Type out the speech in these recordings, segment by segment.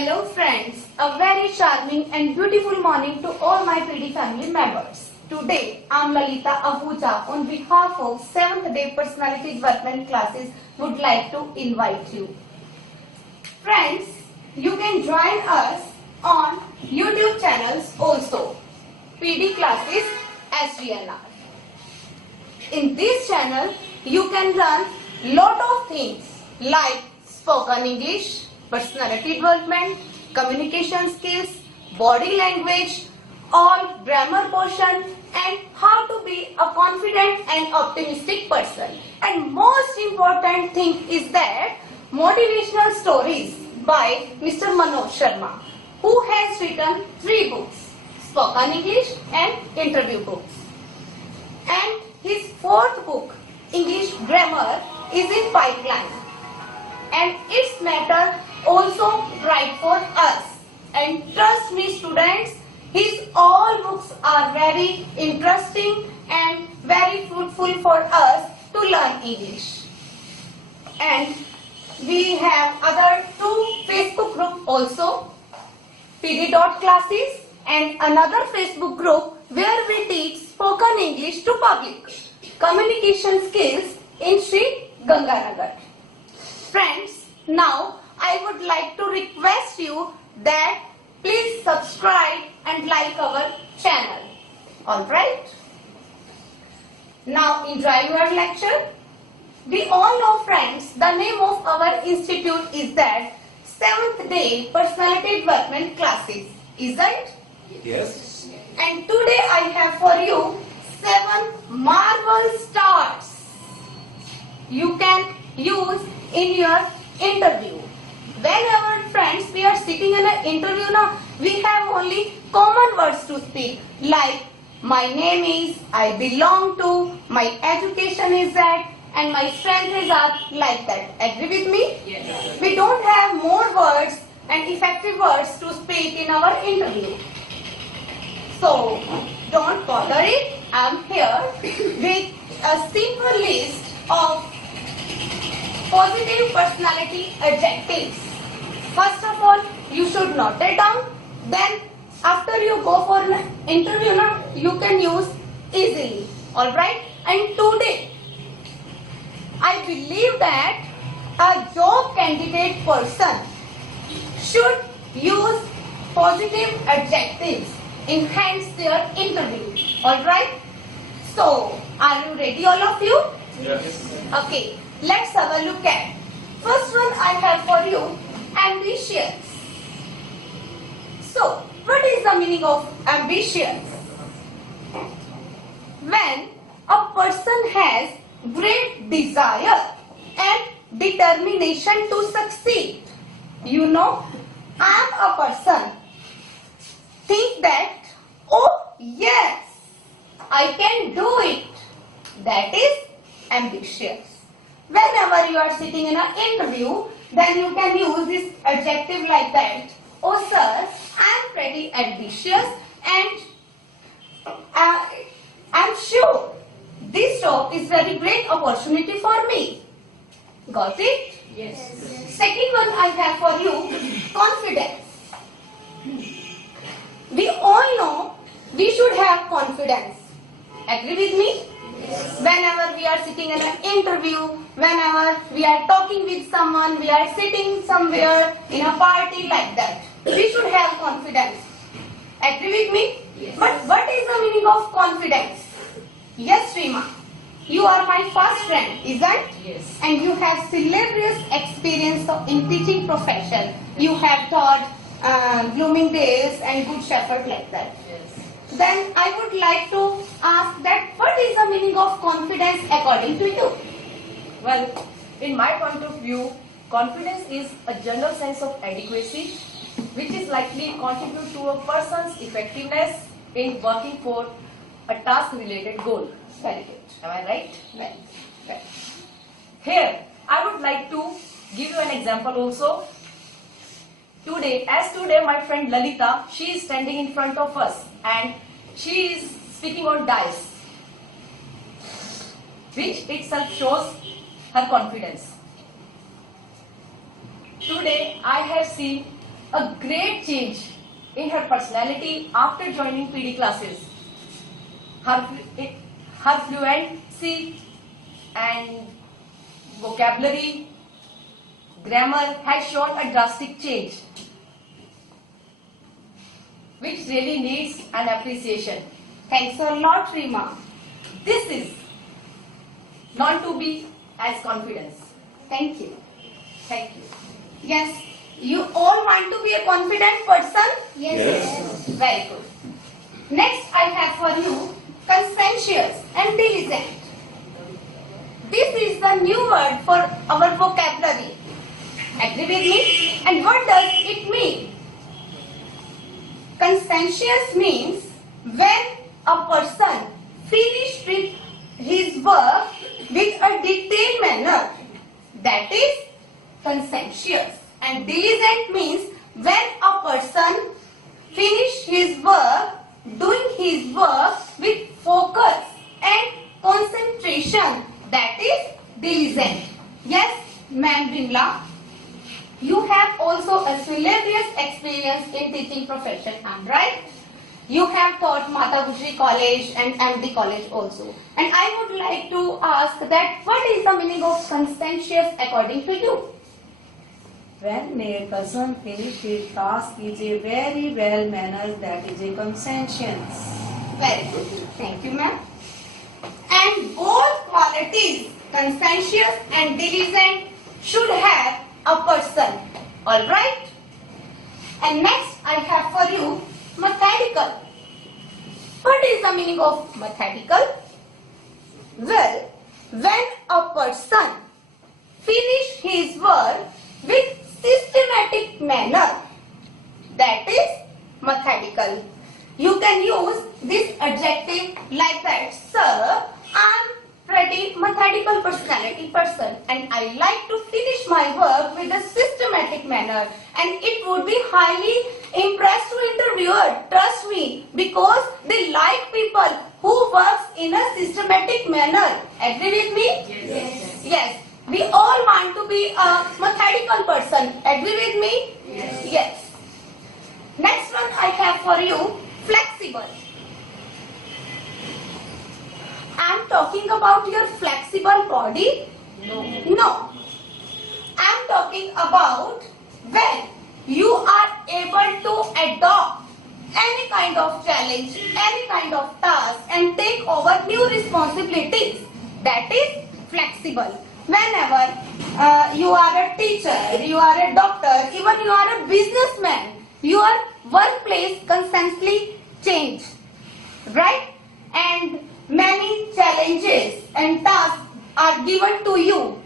Hello friends, a very charming and beautiful morning to all my PD family members. Today, I am Lalita Ahuja on behalf of 7th day personality development classes would like to invite you. Friends, you can join us on YouTube channels also, PD classes SGNR. In this channel, you can learn lot of things like spoken English, personality development, communication skills, body language, all grammar portion and how to be a confident and optimistic person. And most important thing is that motivational stories by Mr. Manoj Sharma, who has written 3 books, spoken English and interview books. And his 4th book, English Grammar, is in pipeline. And its matter also right for us. And trust me students, his all books are very interesting and very fruitful for us to learn English. And we have other 2 Facebook group also, PD.classes and another Facebook group where we teach spoken English to public, communication skills in Sri Ganganagar. Friends, now I would like to request you that please subscribe and like our channel. Alright? Now enjoy your lecture. We all know friends, the name of our institute is that 7th day personality development classes. Is that? Yes. And today I have for you 7 marble stars you can use in your interview. Whenever friends we are sitting in an interview now, we have only common words to speak like my name is, I belong to, my education is that, and my strength is that, like that. Agree with me? Yes. We don't have more words and effective words to speak in our interview. So don't bother it. I am here with a simple list of positive personality adjectives. First of all, you should note it down. Then after you go for an interview, you can use easily. Alright? And today, I believe that a job candidate person should use positive adjectives, enhance their interview. Alright? So, are you ready all of you? Yes. Okay, let's have a look at. First one I have for you, ambitious. So, what is the meaning of ambitious? When a person has great desire and determination to succeed. You know, I am a person. Think that, oh yes, I can do it. That is ambitious. Whenever you are sitting in an interview, then you can use this adjective like that. Oh sir, I am pretty ambitious and I'm sure this job is very great opportunity for me. Got it? Yes. Second one I have for you, confidence. We all know we should have confidence. Agree with me? Yes. Whenever we are sitting in an interview, whenever we are talking with someone, we are sitting somewhere in a party like that, we should have confidence. Agree with me? Yes. But what is the meaning of confidence? Yes, Rima, you are my first friend, isn't? Yes. And you have celebrious experience in teaching profession. You have taught Bloomingdale's and Good Shepherd like that. Yes. Then I would like to ask that what is the meaning of confidence according to you? Well, in my point of view, confidence is a general sense of adequacy which is likely contribute to a person's effectiveness in working for a task-related goal. Very good. Am I right? Well, well. Here, I would like to give you an example also. Today my friend Lalita, she is standing in front of us and she is speaking on dice, which itself shows her confidence. Today I have seen a great change in her personality after joining PD classes. Her fluency and vocabulary, grammar has shown a drastic change, which really needs an appreciation. Thanks a lot, Rima. This is not to be as confidence. Thank you. Thank you. Yes, you all want to be a confident person? Yes. Very good. Next, I have for you conscientious and diligent. This is the new word for our vocabulary. Agree with me? And what does it mean? Conscientious means when a person finishes with his work with a detailed manner. That is conscientious. And diligent means when a person finishes his work, doing his work with focus and concentration. That is diligent. Yes, ma'am Bimla. You have also a hilarious experience in teaching profession, am I right? You have taught Mata Gujri College and MD College also. And I would like to ask that what is the meaning of conscientious according to you? When a person finishes his task is a very well manner, that is a conscientious. Very good. Thank you, ma'am. And both qualities, conscientious and diligent, should have a person. Alright? And next I have for you methodical. What is the meaning of methodical? Well, when a person finish his work with systematic manner, that is methodical. You can use this adjective like that. Sir, I am pretty methodical personality person and I like to finish my work with a systematic manner, and it would be highly impressed to interviewer. Trust me, because they like people who works in a systematic manner. Agree with me? Yes. Yes. We all want to be a methodical person. Agree with me? Yes. Next one I have for you, flexible. I am talking about your flexible body. No. I am talking about when you are able to adopt any kind of challenge, any kind of task and take over new responsibilities. That is flexible. Whenever you are a teacher, you are a doctor, even you are a businessman, your workplace constantly change, right? And many challenges and tasks are given to you,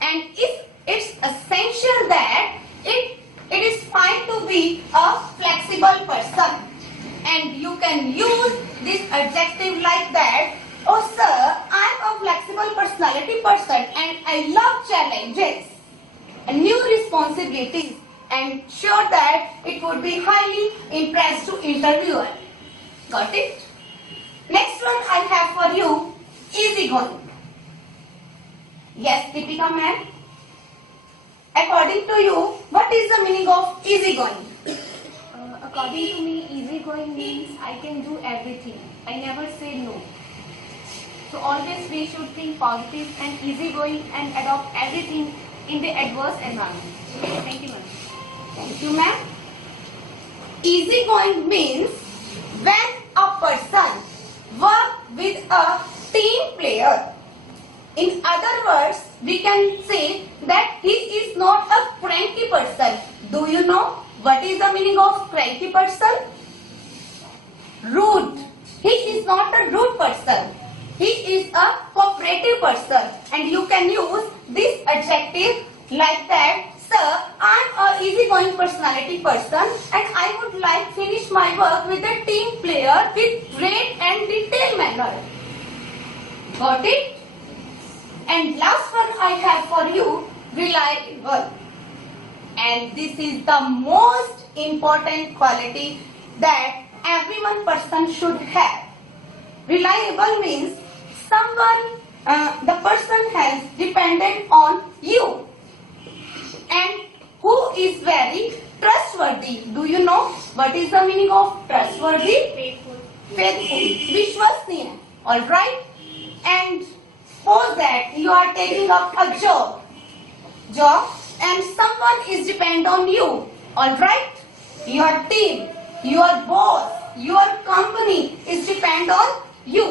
and it's essential that it is fine to be a flexible person, and you can use this adjective like that. Oh sir, I am a flexible personality person and I love challenges and new responsibilities, and sure that it would be highly impressed to interviewer. Got it? Next one I have for you, easygoing. Yes, Deepika ma'am. According to you, what is the meaning of easygoing? According to me, easygoing means I can do everything. I never say no. So always we should think positive and easygoing and adopt everything in the adverse environment. Thank you, ma'am. Thank you, ma'am. Easygoing means when a person works with a team player. In other words, we can say that he is not a cranky person. Do you know what is the meaning of cranky person? Rude. He is not a rude person. He is a cooperative person, and you can use this adjective like that. Sir, I am a easygoing personality person and I would like to finish my work with a team player with great and detailed manner. Got it? And last one I have for you, reliable. And this is the most important quality that every one person should have. Reliable means someone, the person has depended on you and who is very trustworthy. Do you know what is the meaning of trustworthy? Faithful. Faithful, विश्वसनीय. All right. And suppose that you are taking up a job, and someone is depend on you. All right. Your team, your boss, your company is depend on you,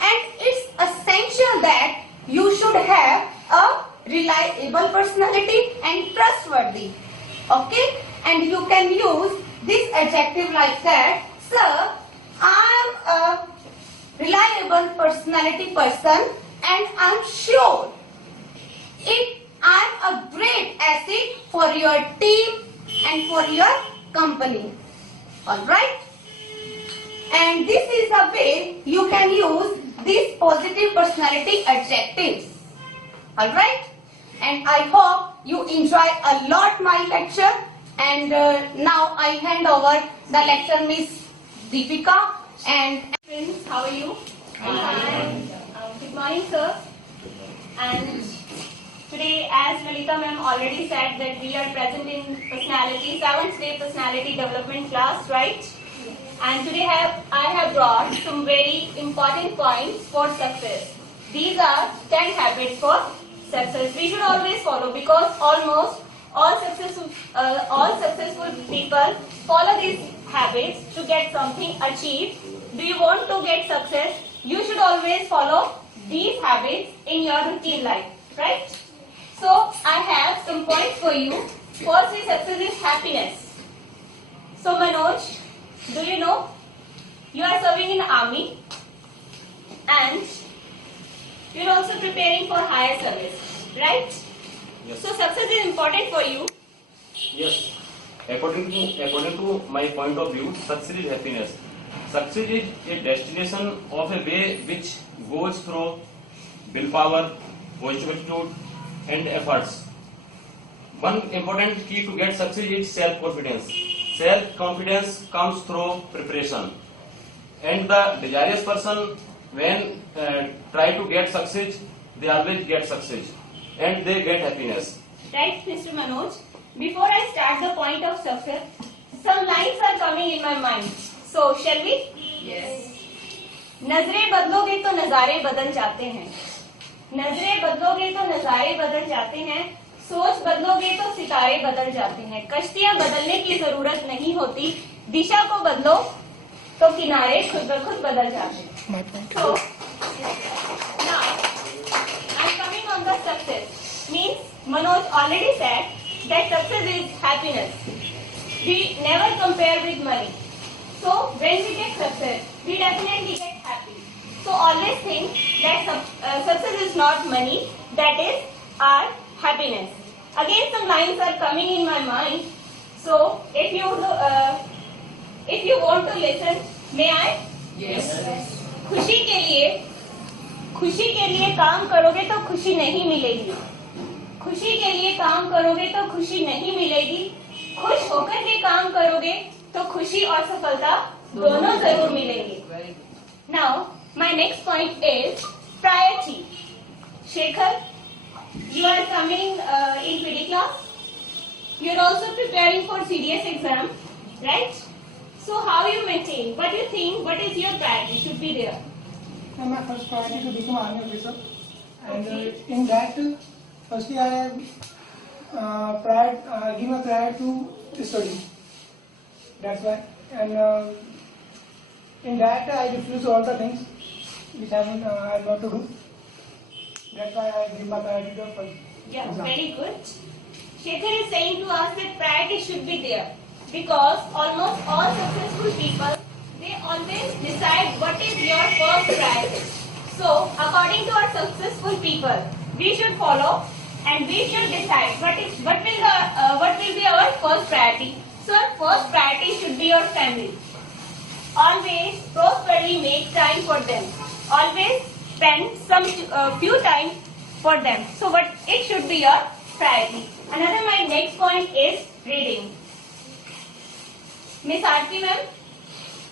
and it's essential that you should have a reliable personality and trustworthy. Okay, and you can use this adjective like that. Sir, I am a reliable personality person, and I'm sure I'm a great asset for your team and for your company. All right. And this is the way you can use these positive personality adjectives. All right. And I hope you enjoy a lot my lecture. And now I hand over the lecture Miss Deepika. And Friends, how are you? Fine. Good morning, sir. And today, as Lalita ma'am already said, that we are present in personality, 7th day personality development class, right? And today I have brought some very important points for success. These are 10 habits for success. We should always follow, because almost all successful people follow these habits to get something achieved. Do you want to get success? You should always follow these habits in your routine life, right? So I have some points for you. First is success is happiness. So Manoj, do you know you are serving in army and you are also preparing for higher service, right? Yes. So success is important for you. Yes. According to my point of view, success is happiness. Success is a destination of a way which goes through willpower, positive attitude, and efforts. One important key to get success is self-confidence. Self-confidence comes through preparation. And the desirous person, when try to get success, they always get success. And they get happiness. Right, Mr. Manoj? Before I start the point of success, some lines are coming in my mind. So, shall we? Yes. नजरें बदलोगे तो नजारे बदल जाते हैं. नजरें बदलोगे तो नजारे बदल जाते हैं. सोच बदलोगे तो सितारे बदल जाते हैं. कश्तियां बदलने की जरूरत नहीं होती. दिशा को बदलो तो किनारे खुद ब खुद बदल जाते हैं. So, now, I'm coming on the success. Means Manoj already said that success is happiness. We never compare with money. So when we get success, we definitely get happy. So always think that success is not money, that is our happiness. Again, some lines are coming in my mind. So if you want to listen, may I? Yes. खुशी के लिए काम करोगे तो खुशी नहीं मिलेगी. खुशी के लिए काम करोगे तो खुशी नहीं मिलेगी. खुश होकर के काम करोगे तो खुशी और सफलता दोनों जरूर मिलेंगे. Now, my next point is priority. Shekhar, you are coming in PD class. You are also preparing for CDS exam, right? So how you maintain? What do you think? What is your priority? Should be there. And my first priority to become army officer, and Okay. in that, firstly I give my priority to study. That's why, and in that I refuse all the things which I want to do. That's why I give my priority to first. Yeah, exam. very good. Shekhar is saying to us that priority should be there, because almost all successful people, they always decide what is your first priority. So, according to our successful people, we should follow and we should decide what will be our first priority. So, our first priority should be your family. Always properly make time for them. Always spend some few time for them. So, what it should be your priority. Another my next point is reading. Miss Aarti ma'am.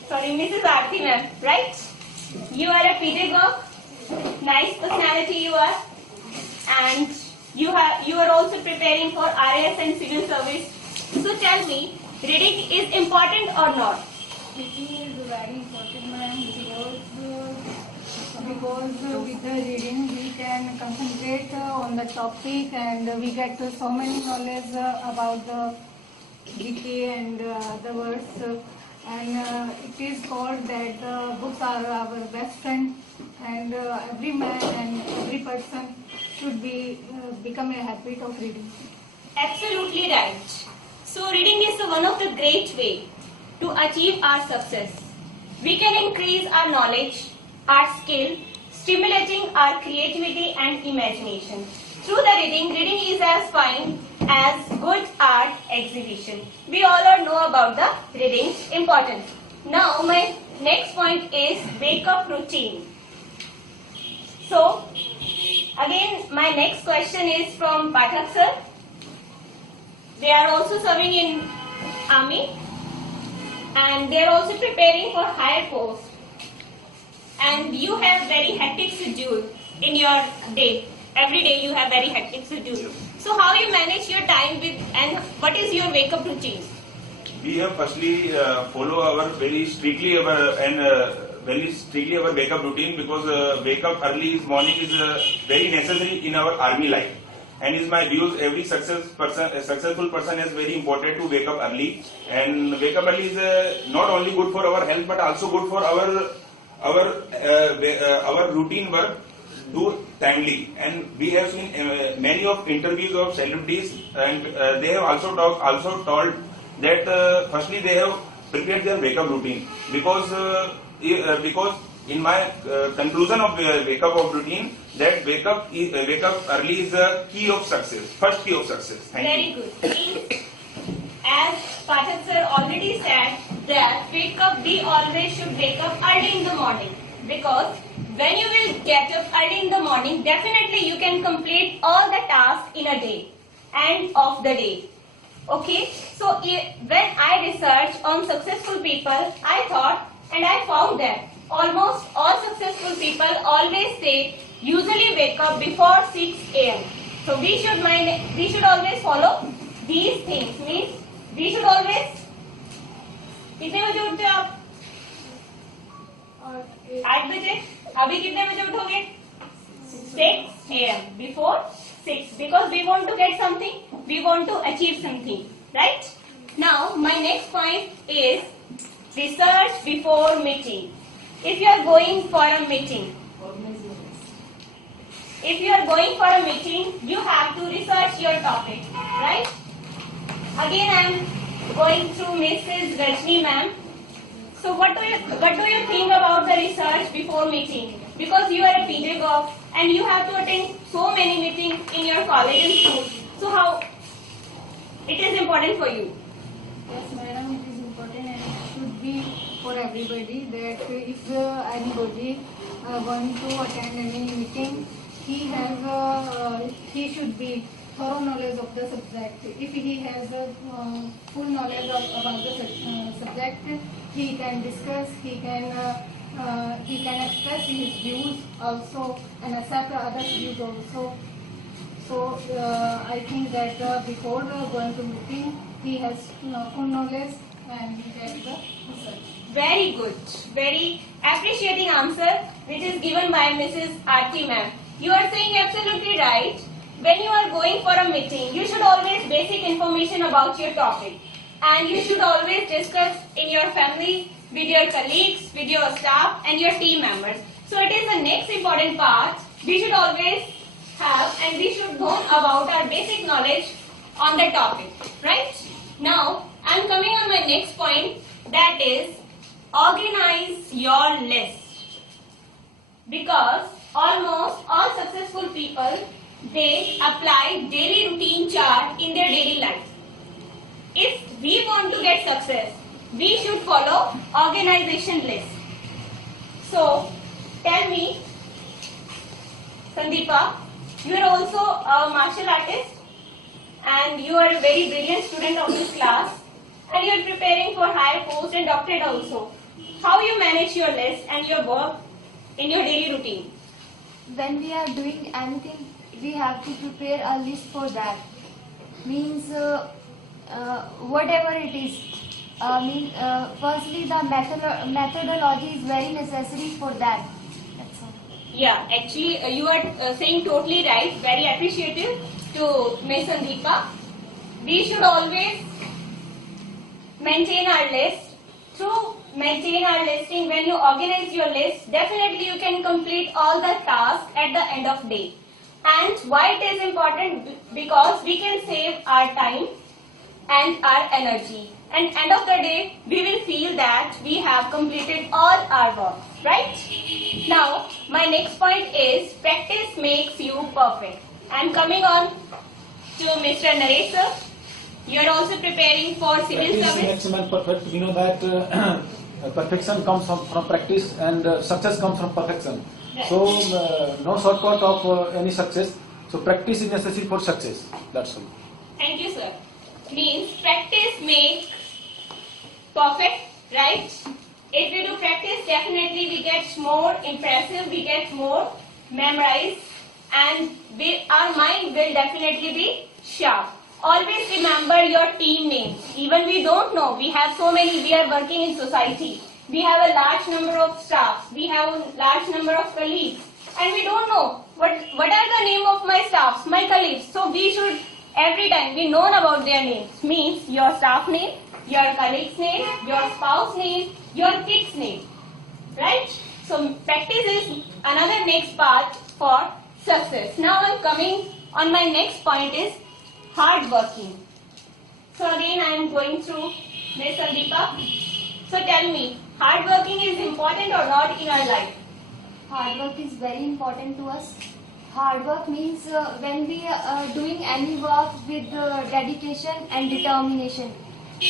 Sorry, Mrs. Aarti ma'am, right? You are a pedagogue, nice personality you are, and you are also preparing for RAS and civil service. So tell me, reading is important or not? Reading is very important, ma'am, because with the reading we can concentrate on the topic and we get so many knowledge about the GK and the words. And it is called that books are our best friend, and every man and every person should be become a habit of reading. Absolutely right. So reading is one of the great way to achieve our success. We can increase our knowledge, our skill, stimulating our creativity and imagination. Through the reading is as fine as good art exhibition. We all know about the reading importance. Now my next point is wake up routine. So again my next question is from Pathak sir. They are also serving in army and they are also preparing for higher post. And you have very hectic schedule in your day. Every day you have very hectic schedule. So how you manage your time with and what is your wake up routine? We have firstly follow our very strictly our wake up routine, because wake up early morning is very necessary in our army life. And is my views, every successful person is very important to wake up early. And wake up early is not only good for our health but also good for our routine work do timely. And we have seen many of interviews of celebrities, and they have also told that firstly they have prepared their wake up routine, because in my conclusion of wake up of routine, that wake up early is the key of success, first key of success. Thank you. Very good. As Pathak sir already said that we always should wake up early in the morning, because when you will get up early in the morning, definitely you can complete all the tasks in a day and of the day. Okay, so when I researched on successful people, I thought and I found that almost all successful people always say usually wake up before 6 a.m. So we should always follow these things. Means we should always. कितने बजे उठते हो आप? 8 बजे. अभी कितने बजे उठोगे? 6 a.m. Before 6, because we want to get something, we want to achieve something, right? Now my next point is research before meeting. If you are going for a meeting, you have to research your topic, right? Again, I am going through Mrs. Rajni ma'am. So what do you think about the research before meeting? Because you are a PJ Gov and you have to attend so many meetings in your college and school. So how it is important for you? Yes, madam, it is important and it should be for everybody that if anybody going to attend any meeting, he should be thorough knowledge of the subject. If he has full knowledge about the subject, he can discuss, he can express his views also and accept others' views also. So I think that before going to meeting, he has full knowledge and he gets the research. Very good. Very appreciating answer which is given by Mrs. Aarti ma'am. You are saying absolutely right. When you are going for a meeting, you should always basic information about your topic. And you should always discuss in your family, with your colleagues, with your staff and your team members. So it is the next important part. We should always have and we should know about our basic knowledge on the topic. Right? Now, I am coming on my next point, that is organize your list. Because almost all successful people, they apply daily routine chart in their daily life. If we want to get success, we should follow organization list. So, tell me, Sandeepa, you are also a martial artist and you are a very brilliant student of this class and you are preparing for higher post and doctorate also. How you manage your list and your work in your daily routine? When we are doing anything, we have to prepare a list for that. Means whatever it is. Firstly, the methodology is very necessary for that. That's all. Yeah, actually, you are saying totally right. Very appreciative to Ms. Sandeepa. We should always maintain our list. Through maintain our listing, when you organize your list, definitely you can complete all the tasks at the end of day. And why it is important? Because we can save our time and our energy. And end of the day, we will feel that we have completed all our work, right? Now, my next point is practice makes you perfect. I'm coming on to Mr. Naresh sir. You are also preparing for civil Practice service. makes man perfect. We know that perfection comes from practice, and success comes from perfection. Right. So no shortcut of any success. So practice is necessary for success. That's all. Thank you, sir. Means practice makes perfect, right? If we do practice, definitely we get more impressive, we get more memorized, and our mind will definitely be sharp. Always remember your team names. Even we don't know, we have so many, we are working in society. We have a large number of staffs, we have a large number of colleagues, and we don't know what are the name of my staffs, my colleagues. So we should every time we know about their names. Means your staff name, your colleague's name, your spouse name, your kid's name, right? So practice is another next part for success. Now I'm coming on my next point is hard working. So again I am going through Ms. Sandeepa. So tell me, hard working is important or not in our life? Hard work is very important to us. Hard work means when we are doing any work with dedication and determination.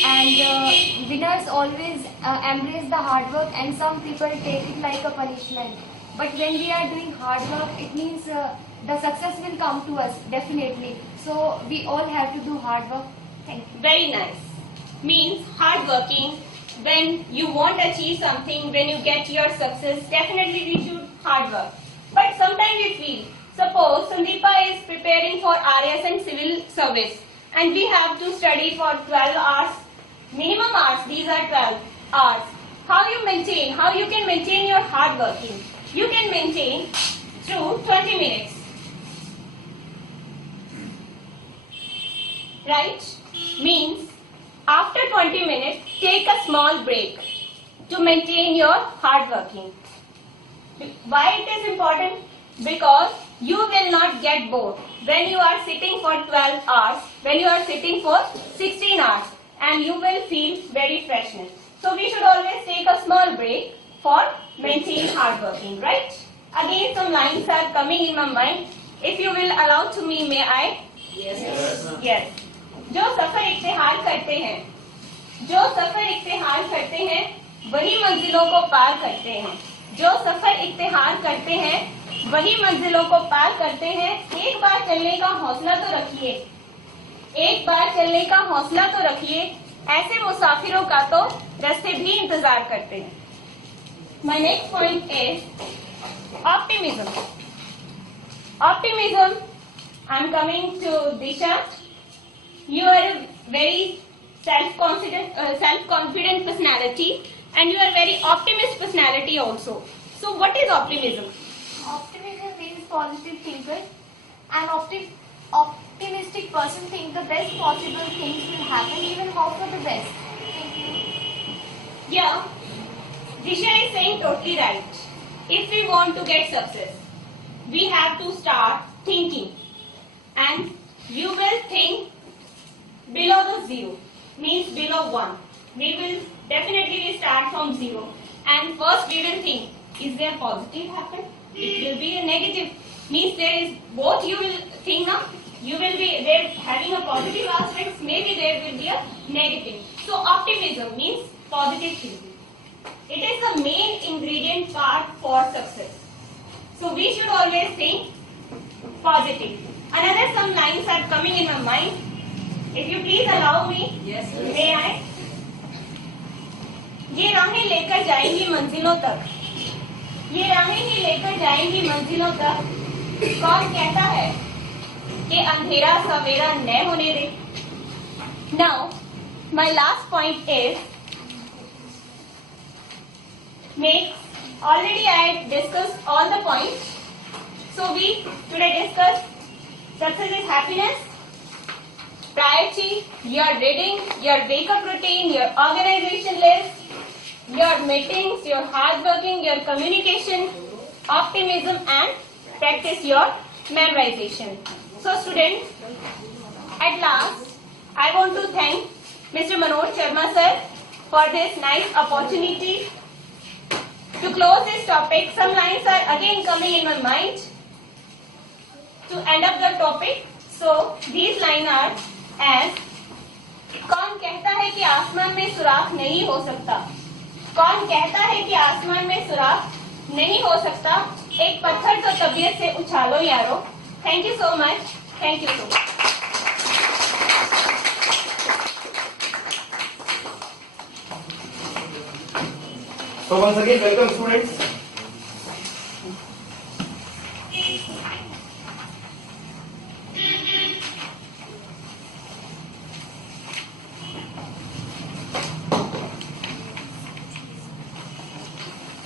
And winners always embrace the hard work, and some people take it like a punishment. But when we are doing hard work, it means the success will come to us, definitely. So we all have to do hard work. Thank you. Very nice. Means hard working. When you want to achieve something, when you get your success, definitely we should hard work. But sometimes we feel, suppose Sandeepa is preparing for RS and civil service, and we have to study for 12 hours, minimum hours, these are 12 hours. How you can maintain your hard working? You can maintain through 20 minutes. Right? Means after 20 minutes, take a small break to maintain your hard working. Why it is important? Because you will not get bored when you are sitting for 12 hours, when you are sitting for 16 hours, and you will feel very freshness. So we should always take a small break for maintain hard working, right? Again some lines are coming in my mind. If you will allow to me, may I? Yes. जो सफर इख्तियार करते हैं वही मंजिलों को पार करते हैं। जो सफर इख्तियार करते हैं वही मंजिलों को पार करते हैं। एक बार चलने का हौसला तो रखिए, ऐसे मुसाफिरों का तो रास्ते भी इंतजार करते हैं। My next point is optimism. I'm coming to Disha. You are a very self-confident personality, and you are very optimist personality also. So what is optimism? Optimism means positive thinker. An optimistic person thinks the best possible things will happen, even hope for the best. Thank you. Yeah, Disha is saying totally right. If we want to get success, we have to start thinking, and you will think below the zero, means below 1. We will definitely start from 0, and first we will think, is there positive happen? It will be a negative, means there is both. You will think now, you will be there having a positive aspect, maybe there will be a negative. So optimism means positive thinking. It is the main ingredient part for success. So we should always think positive. Another some lines are coming in my mind. If you please allow me, may I? ये राहें लेकर जाएंगी मंजिलों तक, ये राहें ही लेकर जाएंगी मंजिलों तक। कौन कहता है कि अंधेरा सवेरा न होने दे? Now, my last point is, already I discussed all the points. So we today discussed success is happiness, priority, your reading, your wake-up routine, your organization list, your meetings, your hard working, your communication, optimism, and practice your memorization. So students, at last, I want to thank Mr. Manoj Sharma sir for this nice opportunity. To close this topic, some lines are again coming in my mind to end up the topic. So these lines are as, कौन कहता है कि आसमान में सुराख नहीं हो सकता? कौन कहता है कि आसमान में सुराख नहीं हो सकता? एक पत्थर तो तबीयत से उछालो यारो. Thank you so much. Thank you so much. So once again, welcome students.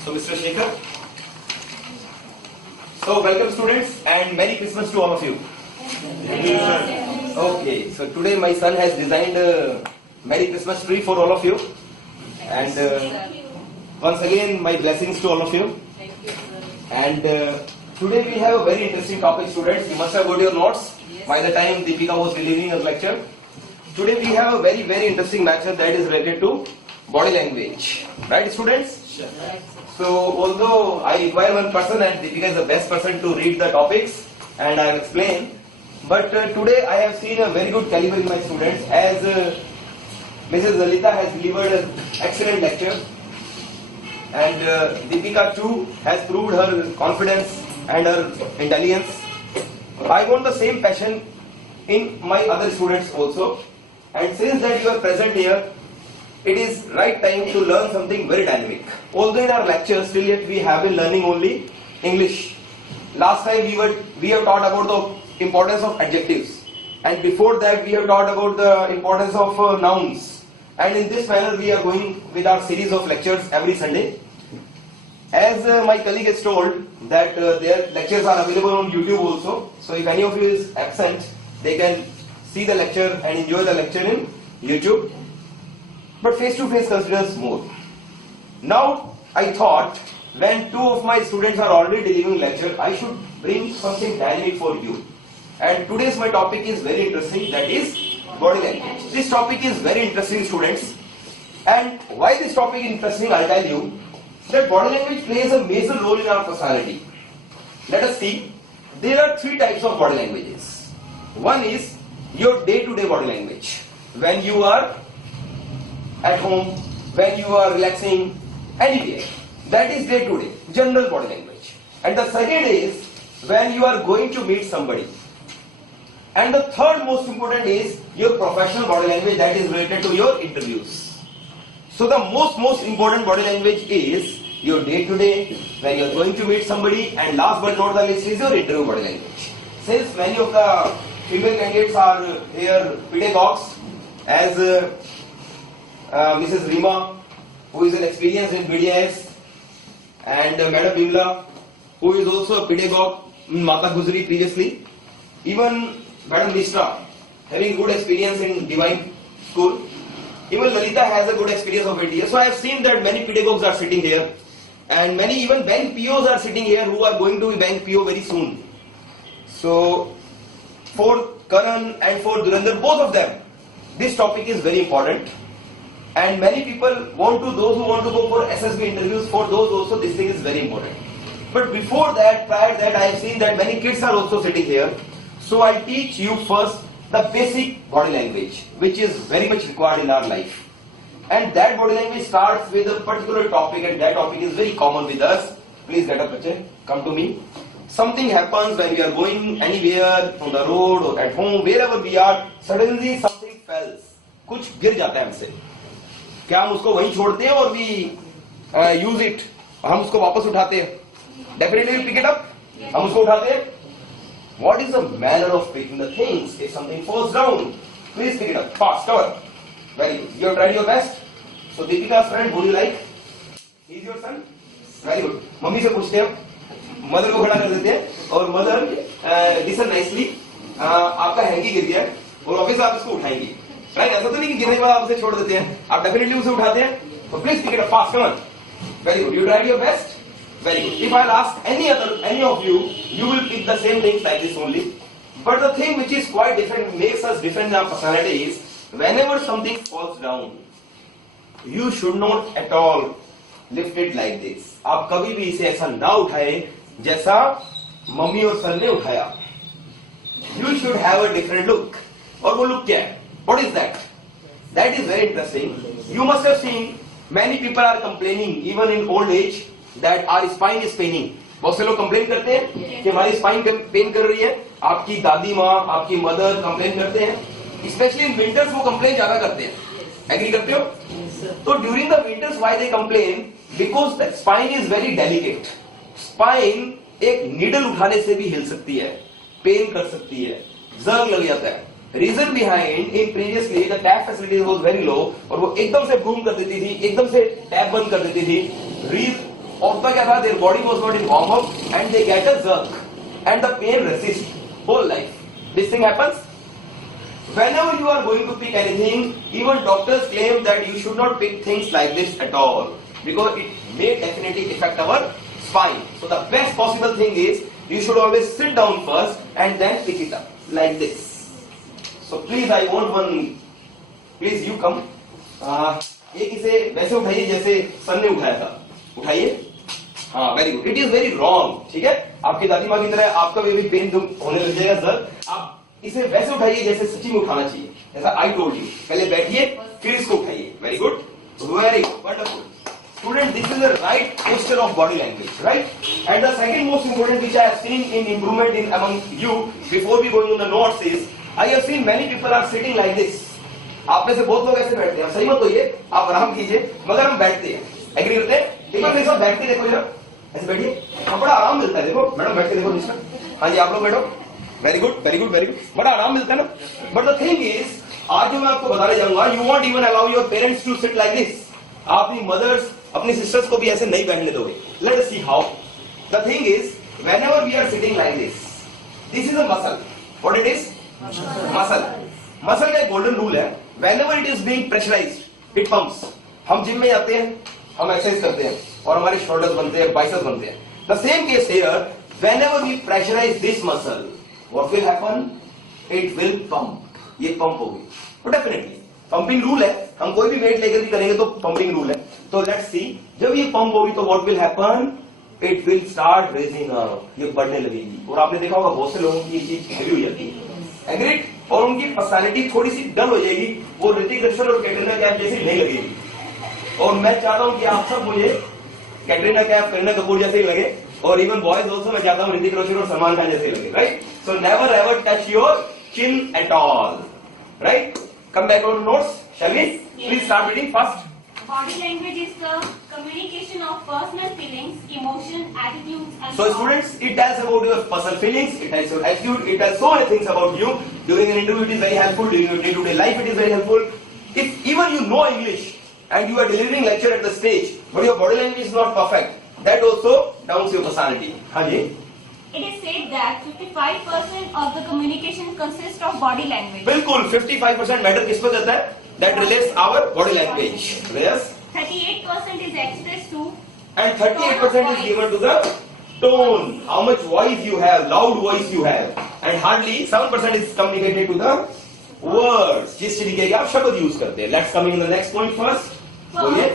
So Mr. Shekhar. So welcome students and Merry Christmas to all of you. Okay, so today my son has designed a Merry Christmas tree for all of you. And once again, my blessings to all of you. And today we have a very interesting topic, students. You must have got your notes by the time Deepika was delivering her lecture. Today we have a very, very interesting matter that is related to body language. Right, students? Sure. So, although I require one person and Deepika is the best person to read the topics and I will explain, but today I have seen a very good caliber in my students as Mrs. Lalita has delivered an excellent lecture. And Deepika too has proved her confidence and her intelligence. I want the same passion in my other students also. And since that you are present here, it is right time to learn something very dynamic. Although in our lectures, still yet we have been learning only English. Last time we have taught about the importance of adjectives. And before that we have taught about the importance of nouns. And in this manner we are going with our series of lectures every Sunday. As my colleague has told that their lectures are available on YouTube also. So if any of you is absent, they can see the lecture and enjoy the lecture in YouTube. But face-to-face considers more. Now I thought when two of my students are already delivering lecture, I should bring something dynamic for you. And today's my topic is very interesting, that is body language. This topic is very interesting, students. And why this topic is interesting, I'll tell you. That body language plays a major role in our personality. Let us see. There are three types of body languages. One is your day-to-day body language. When you are at home, when you are relaxing, anywhere. That is day-to-day, general body language. And the second is when you are going to meet somebody. And the third most important is your professional body language, that is related to your interviews. So the most important body language is your day-to-day, when you are going to meet somebody, and last but not the least is your interview body language. Since many of the female candidates are here pedagogues, as Mrs. Rima, who is an experienced in BDIS, and Madam Bimla, who is also a pedagogue in Mata Guzri previously, even Madam Mishra, having good experience in Divine School. Even Lalita has a good experience of 8 years. So I have seen that many pedagogues are sitting here, and many even bank POs are sitting here who are going to be bank PO very soon. So for Karan and for Dhurandhar, both of them, this topic is very important. And many people those who want to go for SSB interviews, for those also this thing is very important. But before that, prior to that, I have seen that many kids are also sitting here. So I teach you first the basic body language, which is very much required in our life. And that body language starts with a particular topic, and that topic is very common with us. Please get up, bache. Come to me. Something happens when we are going anywhere, on the road or at home, wherever we are, suddenly something falls. कुछ गिर जाता है हमसे. क्या हम उसको वहीं छोड़ते हैं और we use it, हम उसको वापस उठाते हैं? Definitely we pick it up. हम उसको उठाते हैं. What is the manner of picking the things if something falls down? Please pick it up. Fast, cover. Very good. You have tried your best. So Deepika's friend, who do you like? He is your son? Very good. Mummy से पूछते हैं, mother को खड़ा कर देते हैं और mother listen nicely, आपका हैंकी गिर गया और ऑफिस आप इसको उठाएंगे, राइट? ऐसा तो नहीं कि गिरने के बाद आप उसे छोड़ देते हैं, आप डेफिनेटली उसे उठाते हैं. So please pick it up fast, come on. Very good. You tried your best. Very good. If I'll ask any of you, you will pick the same things like this only. But the thing which is quite different, makes us different in our personality is, whenever something falls down, you should not at all lift it like this. आप कभी भी इसे ऐसा ना उठाए जैसा mummy और sir ने उठाया. You should have a different look. और वो look क्या है? What is that? That is very interesting. You must have seen many people are complaining even in old age that our spine is paining. बहुत से लोग complain करते हैं कि हमारी स्पाइन पेन कर रही है. आपकी दादी माँ, आपकी मदर कंप्लेन करते हैं. स्पेशली इन विंटर्स वो कंप्लेन ज्यादा करते हैं. एग्री करते हो? तो during the winters why they complain? Because the spine is very delicate. Spine एक नीडल उठाने से भी हिल सकती है, पेन कर सकती है, जर्ग लग जाता है. Reason behind, in previously the tap facility was very low और वो एकदम से बूम कर देती थी, एकदम से टैप बंद कर देती थी. औरतों क्या था, their body was not in warm up and they get a jerk and the pain resist whole life. This thing happens. Whenever you are going to pick anything, even doctors claim that you should not pick things like this at all because it may definitely affect our spine. So the best possible thing is you should always sit down first and then pick it up like this. So please, I want one. Please, you come. एक इसे वैसे उठाइए जैसे सन ने उठाया था. उठाइए. हाँ, very good. It is very wrong. ठीक है, आपकी दादी माँ की तरह आपका भी पेन होने लग जाएगा सर. आप इसे वैसे उठाइए जैसे सच्ची में उठाना चाहिए, ऐसा आई टोल्ड यू. पहले बैठिए फिर इसको उठाइए. Very good, very wonderful. Student, this is the right posture of body language, right? And the second most important which I have seen in improvement in among you before we going on the notes is, I have seen many people are sitting like this. आप में से बहुत लोग ऐसे बैठते हैं. सही मत होइए, आप आराम कीजिए, मगर हम बैठते हैं. एग्री करते हैं? एक बार सब बैठ के देखो जरा, ऐसे बैठिए. हाँ, बड़ा आराम मिलता है. देखो मैडम बैठ के देखो जिसमें. हाँ जी, आप लोग बैठो. Very good, very good, very good. बड़ा आराम मिलता है ना. बट द थिंग इज, आज जो मैं आपको बताने जाऊंगा, you won't even allow your parents to sit like this. आप अपनी मदर्स, अपनी सिस्टर्स को भी ऐसे नहीं बैठने दोगे. Let us see how. The thing is, whenever we are sitting like this, this is a muscle. What it is? Muscle. Muscle का एक गोल्डन रूल है, whenever it is being pressurised it pumps. हम gym में जाते हैं, हम exercise करते हैं और हमारे शोल्डर्स बनते हैं, बाइसेप्स बनते हैं. The same case here, whenever we pressurise this muscle, what will happen? It will pump. ये पंप होगी. तो डेफिनेटली पंपिंग रूल है. हम कोई भी वेट लेकर भी करेंगे तो पंपिंग रूल है. तो लेट्स सी, जब ये पंप होगी तो what will happen? It will start raising up. ये बढ़ने लगेगी. और आपने देखा होगा बहुत से लोगों की ये चीज हेवी हो जाती है. एग्रीड? और उनकी पर्सनालिटी थोड़ी सी डल हो जाएगी. वो ऋतिक रोशन और कैटरीना कैफ जैसी नहीं लगेगी. और मैं चाहता हूं कि आप सब मुझे कैटरीना कैफ, करीना कपूर जैसे ही लगे. और इवन बॉयज ऑल्सो मैं चाहता हूं ऋतिक रोशन और सलमान खान जैसे लगे. Right? So never ever touch your chin at all. Right? Come back on notes. Shall we? Please start reading fast. Body language is the communication of personal feelings, emotions, attitudes, and So students, it tells about your personal feelings, it tells your attitude, it tells so many things about you. During an interview it is very helpful, during your day-to-day life it is very helpful. If even you know English and you are delivering lecture at the stage, but your body language is not perfect, that also downs your personality. हाँ जी. it is said that 55% of the communication consists of body language. बिल्कुल 55% matter किस पर करता है? That relates our body language. Yes. 38% is expressed to And 38% is given to the tone. How much voice you have, loud voice you have. And hardly 7% is communicated to the words. जिस तरीके के आप शब्द use करते हैं. Let's come in the next point first. बोलिए.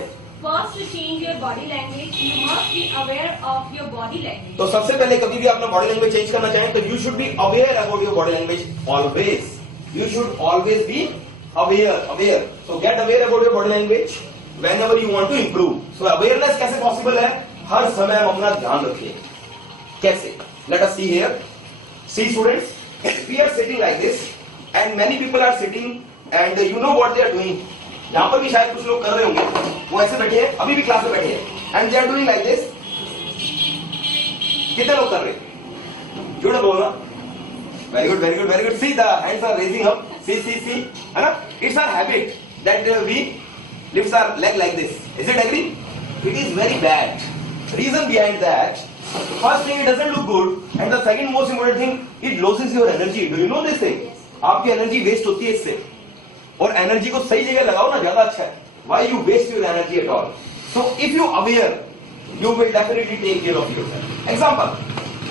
First, to change your body language, you must be aware of your body language. तो सबसे पहले कभी भी अपना बॉडी लैंग्वेज चेंज करना चाहें तो you should be aware about your body language always. You should always be aware. So get aware about your body language whenever you want to improve. So awareness कैसे possible है? हर समय हम अपना ध्यान रखें. कैसे? Let us see here. See students, we are sitting like this and many people are sitting and you know what they are doing. यहाँ पर भी शायद कुछ लोग कर रहे होंगे. वो ऐसे बैठे हैं, अभी भी क्लास में बैठे हैं and they are doing like this. कितने लोग कर रहे हैं? झूठ बोलना. Very good, very good, very good. See the hands are raising up. See, है ना? It's our habit that we lift our leg like this. Is it agree? It is very bad. Reason behind that, first thing, it doesn't look good, and the second most important thing, it loses your energy. Do you know this thing? आपकी energy waste होती है इससे, और energy को सही जगह लगाओ ना, ज़्यादा अच्छा है. Why you waste your energy at all? So if you aware, you will definitely take care of yourself. Example,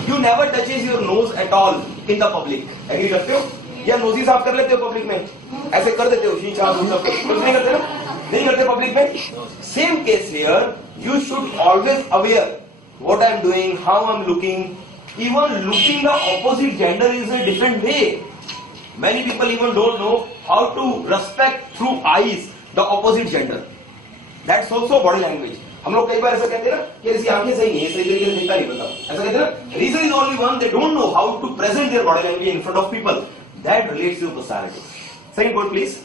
you never touches your nose at all in the public. Agree करते हो? या नोजी साफ कर लेते हो public में? ऐसे कर देते हो? कुछ नहीं करते ना? नहीं करते पब्लिक में? Same case here. You should always aware what I am doing, how I am looking. Even looking the opposite gender is a different way. Many people even don't know how to respect through eyes the opposite gender. That's also body language. हम लोग कई बार ऐसा कहते हैं ना कि इसकी आंखें सही नहीं है, सही तरीके से दिखता नहीं पता. ऐसा कहते हैं ना. Reason is only one, they don't know how to present their body language in front of people. That relates to personality. Second point, please.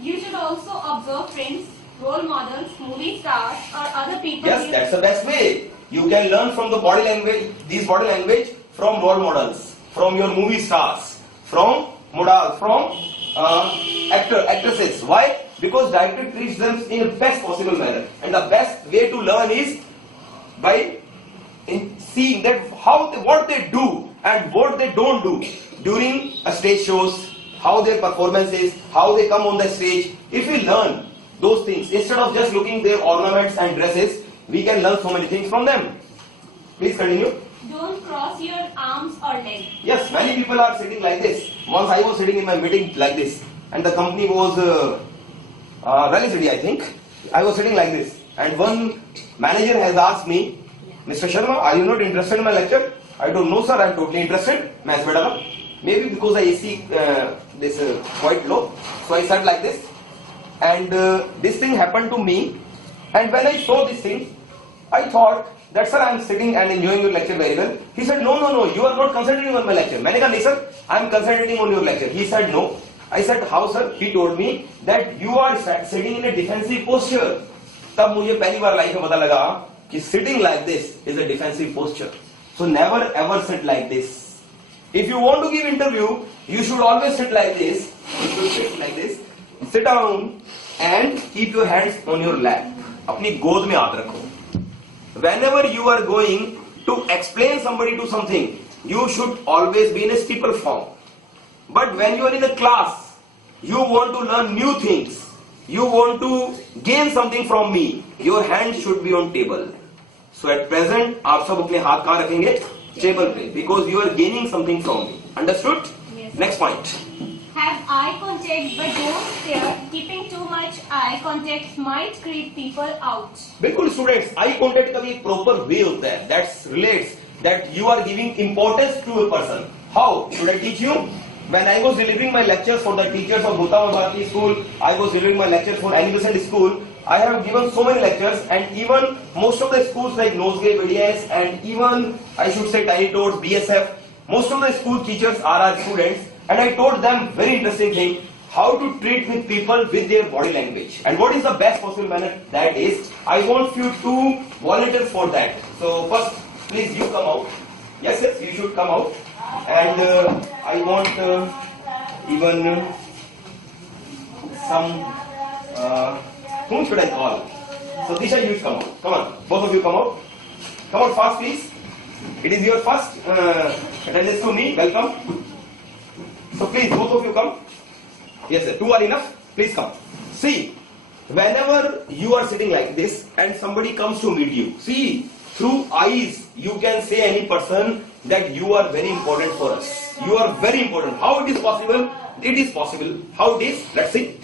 You should also observe trends, role models, movie stars, or other people. Yes, that's the best way. You can learn from the body language, these body language from role models, from your movie stars, from models, from actresses. Why? Because director treats them in the best possible manner, and the best way to learn is by seeing that what they do and what they don't do during a stage shows, how their performance is, how they come on the stage. If we learn those things instead of just looking their ornaments and dresses, we can learn so many things from them. Please continue. Don't cross your arms or legs. Yes, many people are sitting like this. Once I was sitting in my meeting like this, and the company was Rally City, I think. I was sitting like this, and one manager has asked me, Mr. Sharma, are you not interested in my lecture? I don't know, sir. I'm totally interested. Maybe because I see this quite low, so I sat like this, and this thing happened to me. And when I saw this thing, I thought that, sir, I'm sitting and enjoying your lecture very well. He said, no, you are not concentrating on my lecture. मैंने कहा नहीं sir, I'm concentrating on your lecture. He said no. I said how sir? He told me that you are sitting in a defensive posture. तब मुझे पहली बार life में पता लगा कि sitting like this is a defensive posture. So never ever sit like this. If you want to give interview, you should always sit like this. You should sit like this. Sit down and keep your hands on your lap. अपनी गोद में हाथ रखो. Whenever you are going to explain somebody to something, you should always be in a steeple form. But when you are in a class, you want to learn new things, you want to gain something from me, your hand should be on table. So at present, आप सब अपने हाथ कहाँ रखेंगे? Table पे, because you are gaining something from me. Understood? Yes. Next point. Have eye contact but don't stare. Keeping too much eye contact might creep people out. बिल्कुल students, eye contact का भी एक proper way होता है. That relates that you are giving importance to a person. How? Should I teach you? When I was delivering my lectures for the teachers of Bhutama Bharati School, I was delivering my lectures for Animation School. I have given so many lectures, and even most of the schools like Nosegay, BDS, and even I should say Tiny Toads, BSF, most of the school teachers are our students, and I told them very interesting thing, how to treat with people with their body language. And what is the best possible manner? That is, I want you to volunteer for that. So first, please you come out. Yes, you should come out. And I want even some, whom should I call? So Disha, you should come out. Come on, both of you come out. Come out fast, please. It is your first attendance to me. Welcome. So please, both of you come. Yes, sir. Two are enough. Please come. See, whenever you are sitting like this and somebody comes to meet you, see, through eyes, you can say any person that you are very important for us. You are very important. How it is possible? It is possible. How it is? Let's see.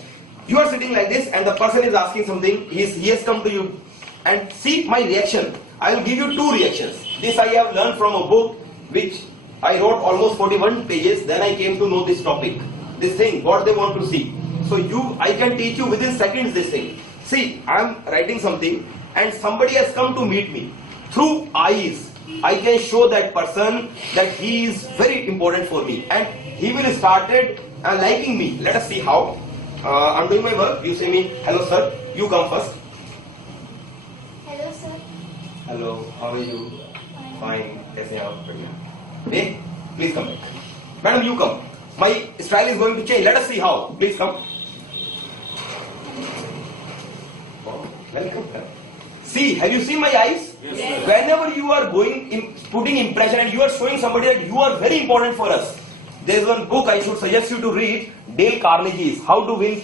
You are sitting like this and the person is asking something. He has come to you. And see my reaction. I will give you two reactions. This I have learned from a book which I wrote almost 41 pages. Then I came to know this topic. This thing, what they want to see. So I can teach you within seconds this thing. See, I am writing something and somebody has come to meet me. Through eyes, I can show that person that he is very important for me and he will started liking me. Let us see how. I'm doing my work. You say me, hello sir, you come first. Hello, sir. Hello, how are you? Fine. Kaise aap? Hey, please come back. Madam, you come. my style is going to change. Let us see how. Please come. Welcome. See, have you seen my eyes? Yes. Whenever you are putting impression and you are showing somebody that you are very important for us, there is one book I should suggest you to read, Dale Carnegie's How to Win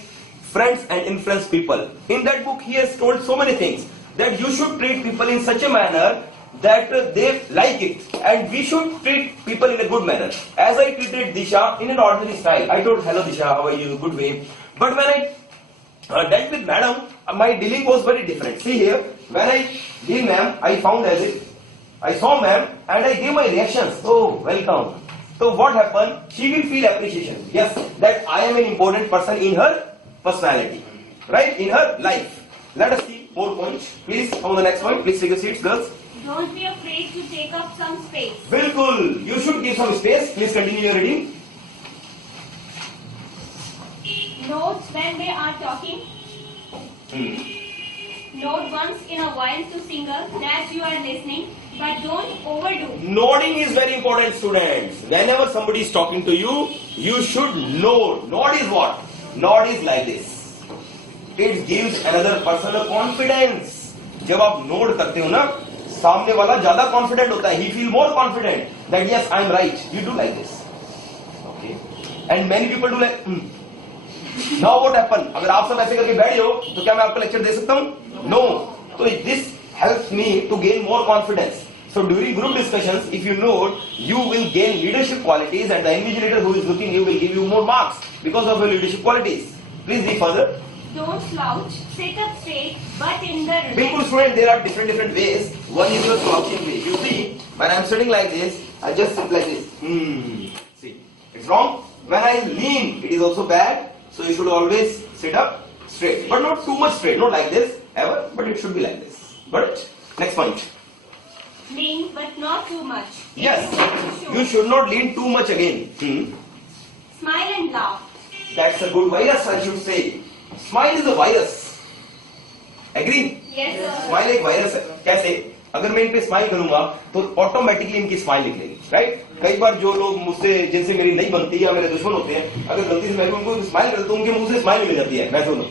Friends and Influence People. In that book, he has told so many things, that you should treat people in such a manner that they like it, and we should treat people in a good manner. As I treated Disha in an ordinary style, I told, hello Disha, how are you, good way. But when I dealt with madam, my dealing was very different. See here, when I deal ma'am, I found as if I saw ma'am and I gave my reactions. Oh, welcome. So what happened? She will feel appreciation. Yes, that I am an important person in her personality, right? In her life. Let us see 4 points. Please come on the next point. Please take your seats, girls. Don't be afraid to take up some space. Bilkul. You should give some space. Please continue your reading. Note when they are talking. Note once in a while to singer that you are listening, but don't overdo. Nodding is very important, students. Whenever somebody is talking to you, you should nod. Nod is what? Nod is like this. It gives another person a confidence. जब आप nod करते हो ना, सामने वाला ज़्यादा confident होता है. He feel more confident that yes, I am right. You do like this. Okay. And many people do like. Now what happened? अगर आप सब ऐसे करके बैठे हो, तो क्या मैं आपको लेक्चर दे सकता हूँ? No. So this helps me to gain more confidence. So during group discussions, if you nod, you will gain leadership qualities, and the invigilator who is looking you will give you more marks because of your leadership qualities. Please read further. Don't slouch, sit up straight, but in the Bilkul student, there are different ways. One is your slouching way. You see, when I am sitting like this, I just sit like this. See, it's wrong. When I lean, it is also bad. So you should always sit up straight, but not too much straight, not like this ever, but it should be like this. Got it? Next point. lean, but not too much. Yes, you should not lean too much again. Smile and laugh. That's a good virus, I should say. Smile is a virus. Agree? Yes, sir. Smile एक virus है. कैसे? अगर मैं इन पे smile करूंगा तो automatically इनकी smile निकलेगी, राइट? कई बार जो लोग मुझसे जिनसे मेरी नहीं बनती या मेरे दुश्मन होते हैं, अगर गलती से मैं उनको स्माइल करता हूं, उनके मुंह से स्माइल मिल जाती है, मैं सुनो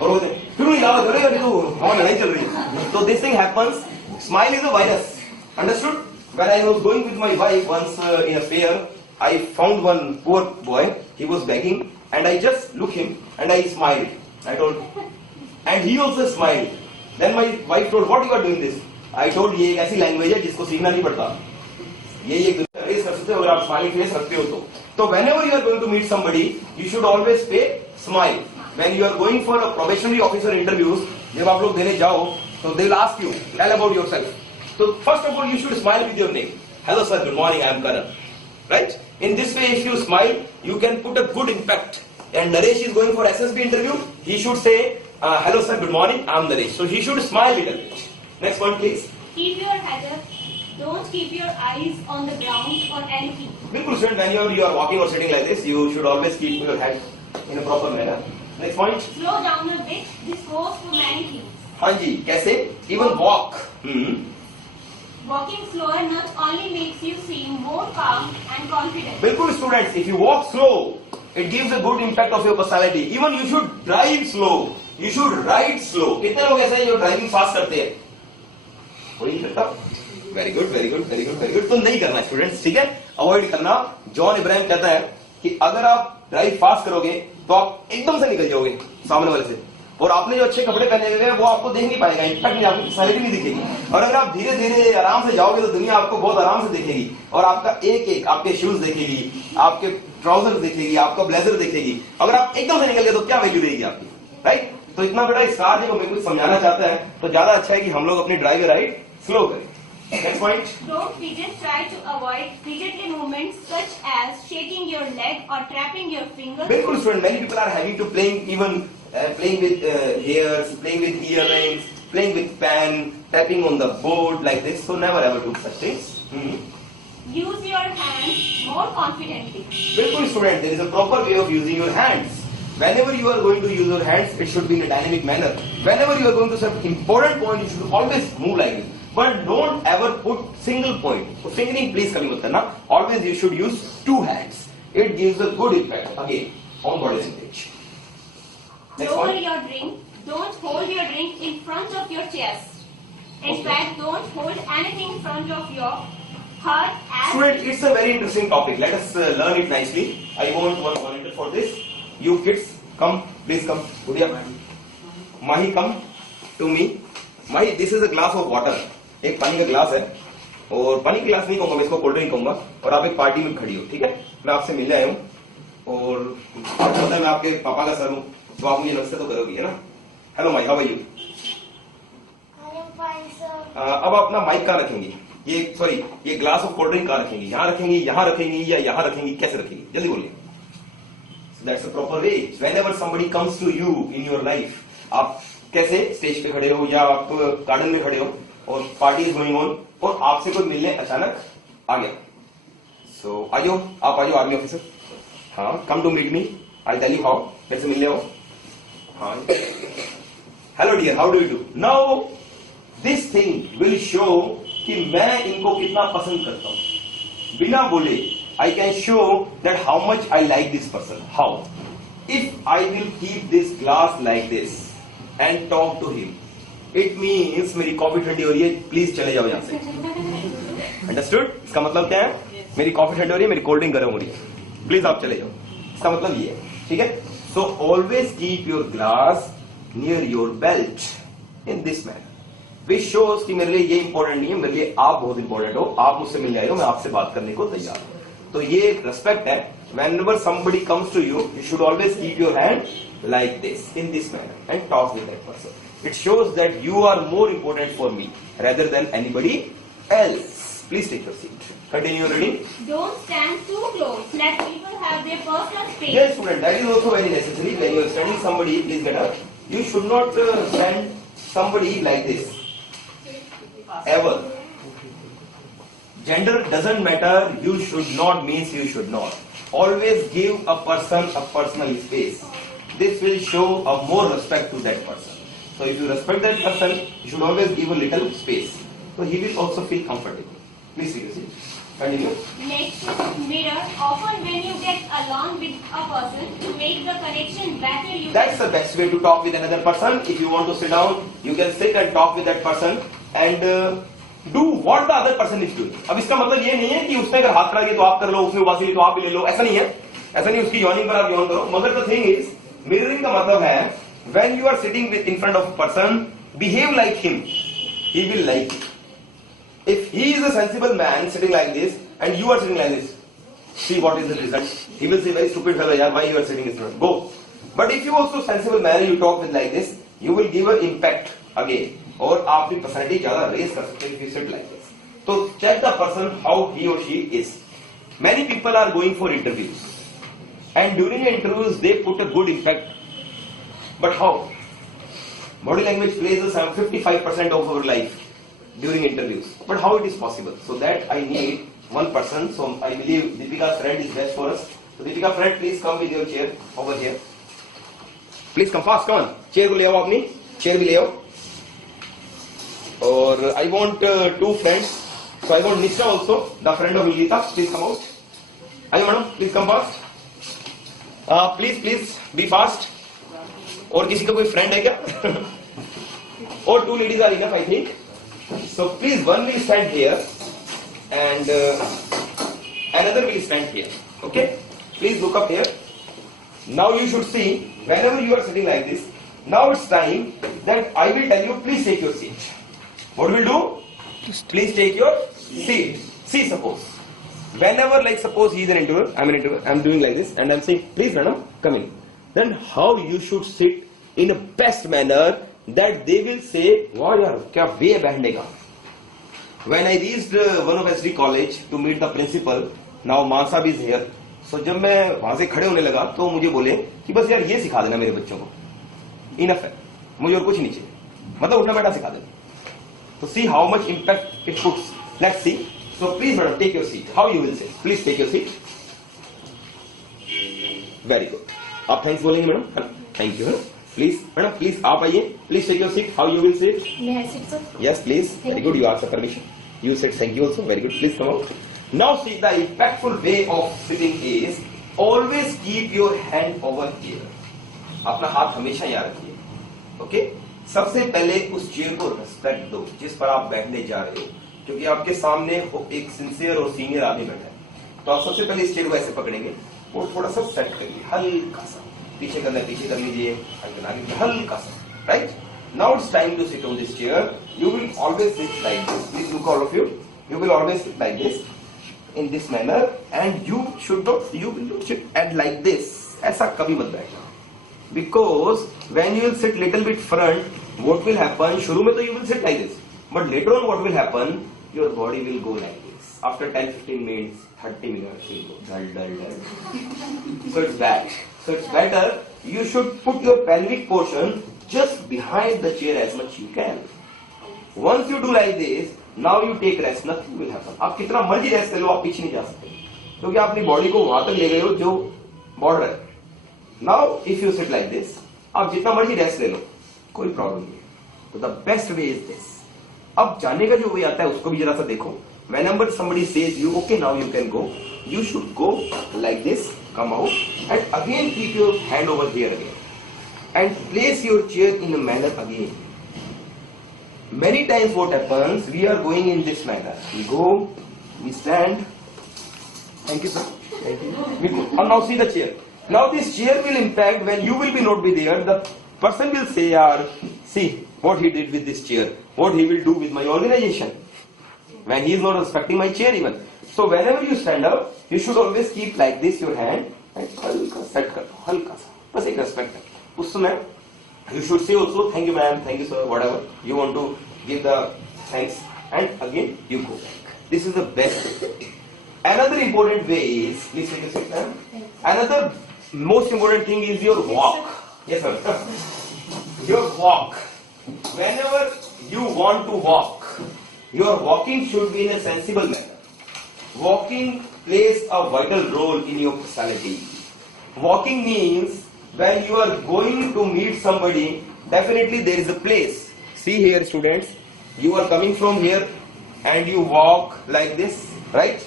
और वो क्यों नहीं लावा करेगा, अभी तो हमारी लड़ाई चल रही है. तो this thing happens. Smile is a virus. Understood? When I was going with my wife once in a fair, I found one poor boy. He was begging, and I just looked him and I smiled. I told, and he also smiled. Then my wife told, "What you are doing this?" I told, "ये एक ऐसी language है जिसको सीखना नहीं पड़ता. ये एक दूसरे रेस कर सकते हो अगर आप स्माइलिंग फेस रखते हो तो." तो whenever you are going to meet somebody, you should always pay smile. When you are going for a probationary officer interviews, जब आप लोग देने जाओ, तो they will ask you, tell about yourself. So first of all, you should smile with your name. Hello sir, good morning, I am Karan. Right? In this way, if you smile, you can put a good impact. And Naresh is going for SSB interview. He should say, hello sir, good morning, I am Naresh. So he should smile a little bit. Next one, please. Keep your head up. Don't keep your eyes on the ground or anything. Bilkul student, when you are walking or sitting like this, you should always keep your head in a proper manner. Next point. Slow down a bit. This goes to many things. हाँ जी, कैसे? Even walk. Walking slower not only makes you seem more calm and confident. Bilkul students, if you walk slow, it gives a good impact of your personality. Even you should drive slow. You should ride slow. कितने लोग ऐसे हैं जो driving fast करते हैं? कोई नहीं करता? Very good, very good, very good, very good. तो नहीं करना स्टूडेंट्स, ठीक है? अवॉइड करना. जॉन इब्राहिम कहता है कि अगर आप ड्राइव फास्ट करोगे तो आप एकदम से निकल जाओगे सामने वाले से, और आपने जो अच्छे कपड़े पहने हुए हैं वो आपको देख नहीं पाएगा, इनफैक्ट नहीं, आपकी पर्सनैलिटी नहीं दिखेगी. और अगर आप धीरे धीरे आराम से जाओगे तो दुनिया आपको बहुत आराम से देखेगी, और आपका एक एक आपके शूज देखेगी, आपके ट्राउजर देखेगी, आपका ब्लेजर देखेगी. अगर आप एकदम से निकल गए तो क्या वैल्यू रहेगी आपकी, राइट? तो इतना बड़ा इस कार्य को मैं कुछ समझाना चाहता है, तो ज्यादा अच्छा है कि हम लोग अपनी ड्राइव राइड स्लो करें. Next point. Don't fidget. Try to avoid fidgety movements such as shaking your leg or tapping your fingers. Bilkul student, many people are having to playing with hairs, playing with earrings, playing with pen, tapping on the board like this. So never ever do such things. Use your hands more confidently. Bilkul student, there is a proper way of using your hands. Whenever you are going to use your hands, it should be in a dynamic manner. Whenever you are going to some important point, you should always move like this. But don't ever put single point. So fingering please कभी मत करना. Always you should use two hands. it gives a good impact again on body language. Next Lower one. your drink. Don't hold your drink in front of your chest. In fact, don't hold anything in front of your heart as Student, it's a very interesting topic. Let us learn it nicely. I want one volunteer for this. You kids, come, please come. Gudiya, Mahi, come to me. Mahi, this is a glass of water. एक पानी का glass है और पानी का glass नहीं कहूंगा, मैं इसको कोल्ड ड्रिंक कहूंगा और आप एक पार्टी में खड़ी हो, ठीक है? मैं आपसे मिलने आया हूँ और मतलब मैं आपके पापा का सर हूँ तो आप मुझे नमस्ते तो करोगी, है ना? Hello my, how are you? अब अपना माइक कहाँ रखेंगी? ये ग्लास ऑफ कोल्ड ड्रिंक कहाँ रखेंगी? यहाँ रखेंगी, यहाँ रखेंगी या यहाँ रखेंगी? कैसे रखेंगी? जल्दी बोलिए. So that's a proper way. Whenever somebody comes to you in your life, आप कैसे स्टेज पे खड़े हो या आप गार्डन में खड़े हो और पार्टी इज गोइंग ऑन और आपसे कोई मिलने अचानक आ गया. सो आइयो, आप आइयो आर्मी ऑफिसर. हाँ, come to meet me, I tell you how. मेरे से मिलने आओ. हाँ, hello dear, how do you do? Now this thing will show कि मैं इनको कितना पसंद करता हूं. बिना बोले I can show that how much I like this person. How? If I will keep this glass like this and talk to him, it means मेरी कॉफी ठंडी हो रही है, प्लीज चले जाओ यहाँ से. Understood? इसका मतलब क्या है? मेरी कॉफी ठंडी हो रही है, मेरी कोल्ड ड्रिंक गर्म हो रही है, प्लीज आप चले जाओ. इसका मतलब ये है, ठीक है? So always keep your glass near your belt in this manner. Which shows कि मेरे लिए ये इंपॉर्टेंट नहीं है, मेरे लिए आप बहुत इंपॉर्टेंट हो, आप मुझसे मिलने आए हो, मैं आपसे बात करने को तैयार हूं. तो ये एक रेस्पेक्ट है. Whenever somebody comes to you, you should always keep your hand like this, in this manner, and talk with that person. It shows that you are more important for me rather than anybody else. Please take your seat. Continue reading. don't stand too close. Let people have their personal space. Yes, student, that is also very necessary. When you are studying somebody, please get up. You should not stand somebody like this. Ever. Gender doesn't matter. You should not means you should not. Always give a person a personal space. This will show a more respect to that person. So if you respect that person, you should always give a little space. So he will also feel comfortable. Please see this. Continue. Next is mirror. Often when you get along with a person, to make the connection better, you That's the best way to talk with another person. If you want to sit down, you can sit and talk with that person and do what the other person is doing. अब इसका मतलब ये नहीं है कि उसने अगर हाथ खड़ा किया तो आप कर लो, उसने उबासी ली तो आप भी ले लो, ऐसा नहीं है. ऐसा नहीं, उसकी यॉनिंग पर आप यॉन करो. मगर the thing is, mirroring का मतलब है when you are sitting in front of a person, behave like him. He will like it. If he is a sensible man sitting like this and you are sitting like this, see what is the result. He will say, very stupid fellow, yeah, why you are sitting in front? Go. But if you also sensible man, you talk with like this, you will give an impact again. और आप भी personality ज्यादा race कर सकते हैं if you sit like this. तो check the person how he or she is. Many people are going for interviews, and during the interviews they put a good impact. But how? Body language plays a 55% of our life during interviews. But how it is possible? So that I need one person. So I believe Deepika's friend is best for us. So Deepika friend, please come with your chair over here. Please come fast, come on. Chair को ले आओ अपनी, chair भी ले आओ. और I want two friends. So I want Nisha also, the friend of Lilita. Please come out. Ayo madam, please come fast. Please be fast. और किसी का कोई friend है क्या? और two ladies are enough, I think. So please, one will stand here and another will stand here. Okay? Please look up here. Now you should see, whenever you are sitting like this, now it's time that I will tell you, please take your seat. What will do? Please take your seat. See, suppose. Whenever, like suppose he is an interviewer, I'm doing like this and I'm saying, please madam, come in. Then how you should sit in a best manner that they will say, wow yaar, kya way hai बैठने का. When I reached one of SD college to meet the principal, now Mansab is here. So जब मैं वहां से खड़े होने लगा तो मुझे बोले कि बस यार ये सिखा देना मेरे बच्चों को. Enough है, मुझे और कुछ नहीं चाहिए. मतलब उठना बैठा सिखा देना. So see how much impact it puts. Let's see. So please madam, take your seat. How you will say? Please take your seat. Very good. आप thanks बोलेंगे madam? Thank you. Please madam, please आप आइए. Please take your seat. How you will say? May I sit, sir? Yes, please. Very good. You asked the permission. You said thank you also. Very good. Please come out. Now see, the impactful way of sitting is always keep your hand over here, अपना हाथ हमेशा यहाँ रखिए, okay. सबसे पहले उस chair को respect दो जिस पर आप बैठने जा रहे हो, क्योंकि आपके सामने एक सिंसियर और सीनियर आदमी बैठा है। तो आप सबसे पहले इस चेयर को ऐसे पकड़ेंगे और थोड़ा सा सेट करिए, हल्का सा पीछे करना है, पीछे कर लीजिए, हल्का सा, right. Now it's time to sit on this chair. You will always sit like this, please look all of you, you will always sit like this in this manner and you will not sit and like this, ऐसा कभी मत बैठना, because when you will sit little bit front, what will happen, शुरू में तो you will sit like this, but later on what will happen, your body will go like this, after 10-15 minutes 30 minutes will go dull dull dull, so it's bad. So it's better you should put your pelvic portion just behind the chair as much you can. Once you do like this, now you take rest, nothing will happen. आप कितना मर्जी rest ले लो, आप पीछे नहीं जा सकते, क्योंकि आप अपनी बॉडी को वहां तक ले गए हो जो बॉर्डर है। Now if you sit like this, आप जितना मर्जी रेस्ट ले लो, कोई प्रॉब्लम नहीं है। तो the best way is this. अब जाने का जो वे आता है उसको भी जरा सा देखो। Whenever somebody says you, okay, now you can go, you should go like this, come out, and again keep your hand over here again, and place your chair in a manner again. Many times what happens, we are going in this manner. We go, we stand. Thank you, sir. Thank you. We go. And now see the chair. Now this chair will impact when you will be not be there. The person will say, see what he did with this chair. What he will do with my organization. When he is not respecting my chair even. So whenever you stand up, you should always keep like this your hand. And हल्का set कर दो, हल्का सा. बस एक respect है. उस समय you should say also, thank you ma'am, thank you sir, whatever you want to give the thanks, and again you go back. This is the best way. Another important way is, please take a seat ma'am. Another most important thing is your walk. Yes sir. Your walk. Whenever you want to walk, your walking should be in a sensible manner. Walking plays a vital role in your personality. Walking means when you are going to meet somebody, definitely there is a place. See here students, you are coming from here and you walk like this, right?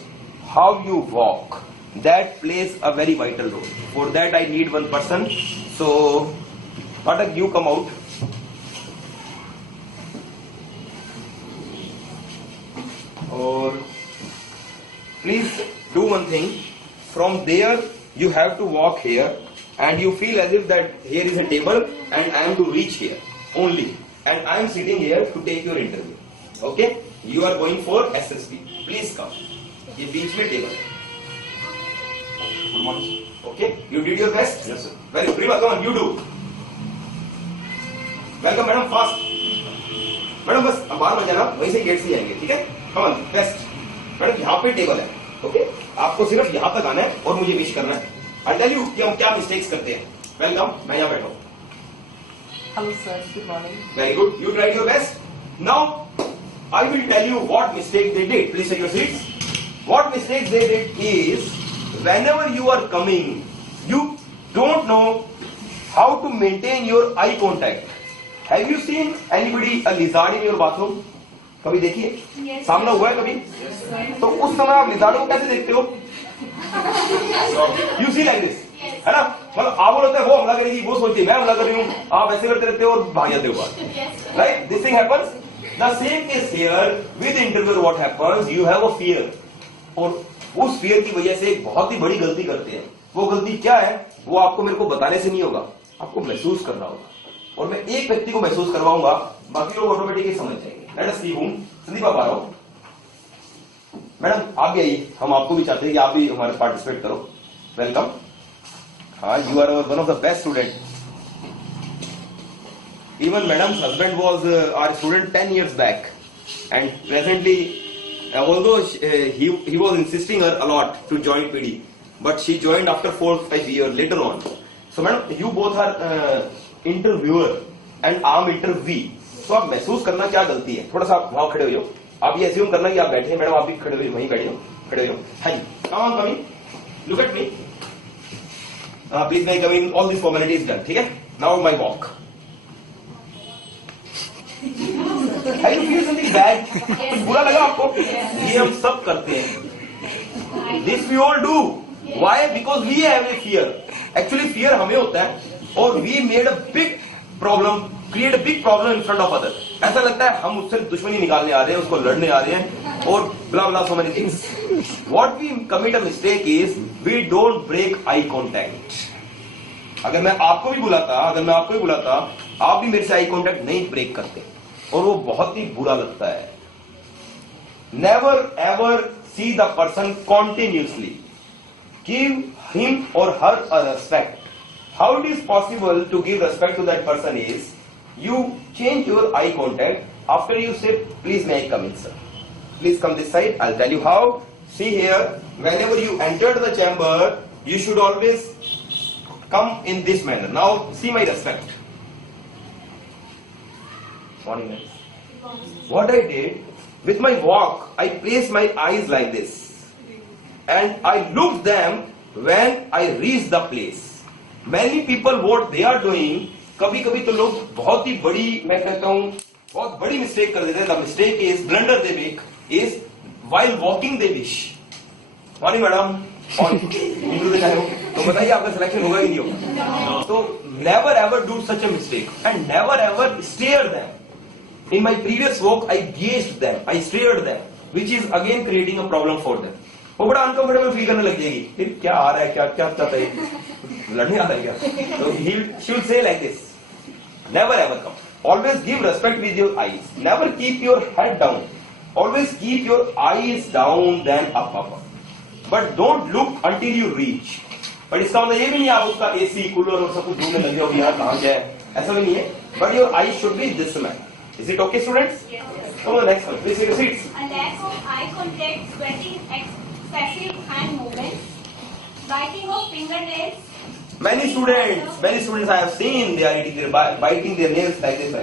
How you walk, that plays a very vital role. For that I need one person. So Patak, you come out. Or please do one thing. From there you have to walk here. And you feel as if that here is a table and I am to reach here only, and I am sitting here to take your interview. Okay? You are going for SSP. Please come. ये बीच में table है. Good morning. Okay? You did your best? Yes sir. Very good. Come on, you do. Welcome madam, fast. Madam बस अब बाहर मत जाना, वहीं से गेट से जाएंगे, ठीक है? Come on, best. मैडम यहाँ पे टेबल है. Okay? आपको सिर्फ यहाँ तक आना है और मुझे विश करना है. I tell you कि हम क्या मिस्टेक्स करते हैं. वेलकम, मैं यहाँ बैठा हूँ. Hello sir, good morning. Very good. You tried your best. Now I will tell you what mistake they did. Please take your seats. What mistakes they did is, whenever you are coming, you don't know how to maintain your eye contact. Have you seen anybody a lizard in your bathroom? कभी देखिए? Yes, सामना हुआ है कभी? Yes, sir. तो उस समय आप लिजार्ड को कैसे देखते हो? You see like this, है ना? मतलब आप बोलते हैं वो हमला करेगी, वो सोचती है मैं हमला कर रही हूँ, आप ऐसे करते रहते हो और भाग जाते हो. Right? This thing happens. The same is here with interviewer. What happens? You have a fear. और उस fear की वजह से एक बहुत ही बड़ी गलती करते हैं. वो गलती क्या है? वो आपको मेरे को बताने से नहीं होगा, आपको महसूस करना होगा. और मैं एक व्यक्ति को महसूस करवाऊंगा, बाकी लोग ऑटोमेटिकली समझ जाएंगे. Let us see whom. Sandeep आप आ रहा हो. मैडम आप भी आइए, हम आपको भी चाहते हैं कि आप भी हमारे पार्टिसिपेट करो. वेलकम. हाँ, you are one of the best student. Even madam's husband was our student 10 years back, and presently, although he was insisting her a lot to join PD, but she joined after 4-5 years later on. So madam, you both are interviewer and I'm interviewee. तो आप महसूस करना क्या गलती है? थोड़ा सा आप वहां खड़े हो जाओ. आप ये एज्यूम करना कि आप बैठे हैं, मैडम आप भी खड़े हो, वहीं बैठे हो, खड़े हो. हाँ जी, come on coming, look at me. Please my coming, all this formality is done. ठीक है? Now my walk. Have you feel something bad? कुछ बुरा लगा आपको? ये हम सब करते हैं. This we all do. Why? Because we have a fear. Actually fear हमें होता है और we made a big problem, create a big problem in front of others. ऐसा लगता है हम उससे दुश्मनी निकालने आ रहे हैं, उसको लड़ने आ रहे हैं और blah blah so many things. What we commit a mistake is we don't break eye contact. अगर मैं आपको भी बुलाता, आप भी मेरे से आई कॉन्टैक्ट नहीं ब्रेक करते और वो बहुत ही बुरा लगता है. Never ever see the person continuously. Give him or her a respect. How it is possible to give respect to that person is you change your eye contact after you say, please may I come in, sir? Please come this side. I'll tell you how. See here, whenever you enter the chamber, you should always come in this manner. Now see my respect. Morning, guys. What I did with my walk, I placed my eyes like this. And I looked them when I reached the place. Many people what they are doing, कभी कभी तो लोग बहुत ही बड़ी, मैं कहता हूँ बहुत बड़ी मिस्टेक कर देते हैं. The mistake is, blunder they make is while walking they wish. Morning madam, interview देना है तो बताइए आपका सिलेक्शन होगा कि नहीं होगा. तो never ever do such a mistake and never ever stare them. In my previous work I gazed them, I stared them, which is again creating a problem for them. वो बड़ा अनकंफर्टेबल फील करने लग जाएगी. फिर क्या आ रहा है, क्या क्या चाहता है, लड़ने आता है क्या? तो she will say like this. Never ever come. Always give respect with your eyes. Never keep your head down. Always keep your eyes down then up. But don't look until you reach. But इसका मतलब ये भी नहीं आप उसका AC cooler और सब कुछ ढूंढने लग जाओ कि यार कहाँ क्या है, ऐसा भी नहीं है. But your eyes should be this man. Is it okay, students? Yes. Come on, next one. Please take your seats. A lack of eye contact, sweating, excessive hand movements, biting of fingernails. Many students I have seen they are eating biting their nails like this.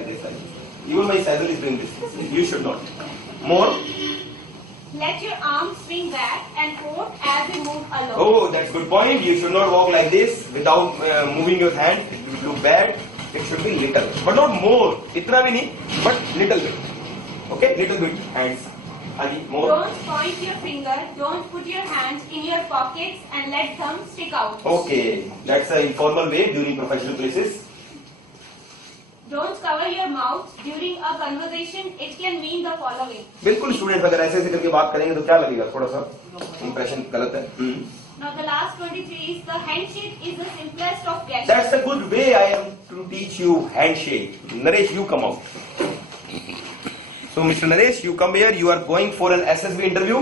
Even my salary is doing this. You should not. More. Let your arms swing back and forth as you move along. Oh, that's good point. You should not walk like this without moving your hand. It will look bad. It should be little, but not more. इतना भी नहीं, but little bit. Okay, little bit hands. Ani, more. Don't point your finger. Don't put your hands in your pockets and let them stick out. Okay, that's an informal way during professional places. Don't cover your mouth during a conversation. It can mean the following. बिल्कुल students अगर ऐसे करके बात करेंगे तो क्या लगेगा, थोड़ा सा इंप्रेशन गलत है. Now the last 23 is the handshake is the simplest of gestures. That's a good way I am to teach you handshake. Naresh, you come out. So Mr. Naresh, you come here. You are going for an SSB interview.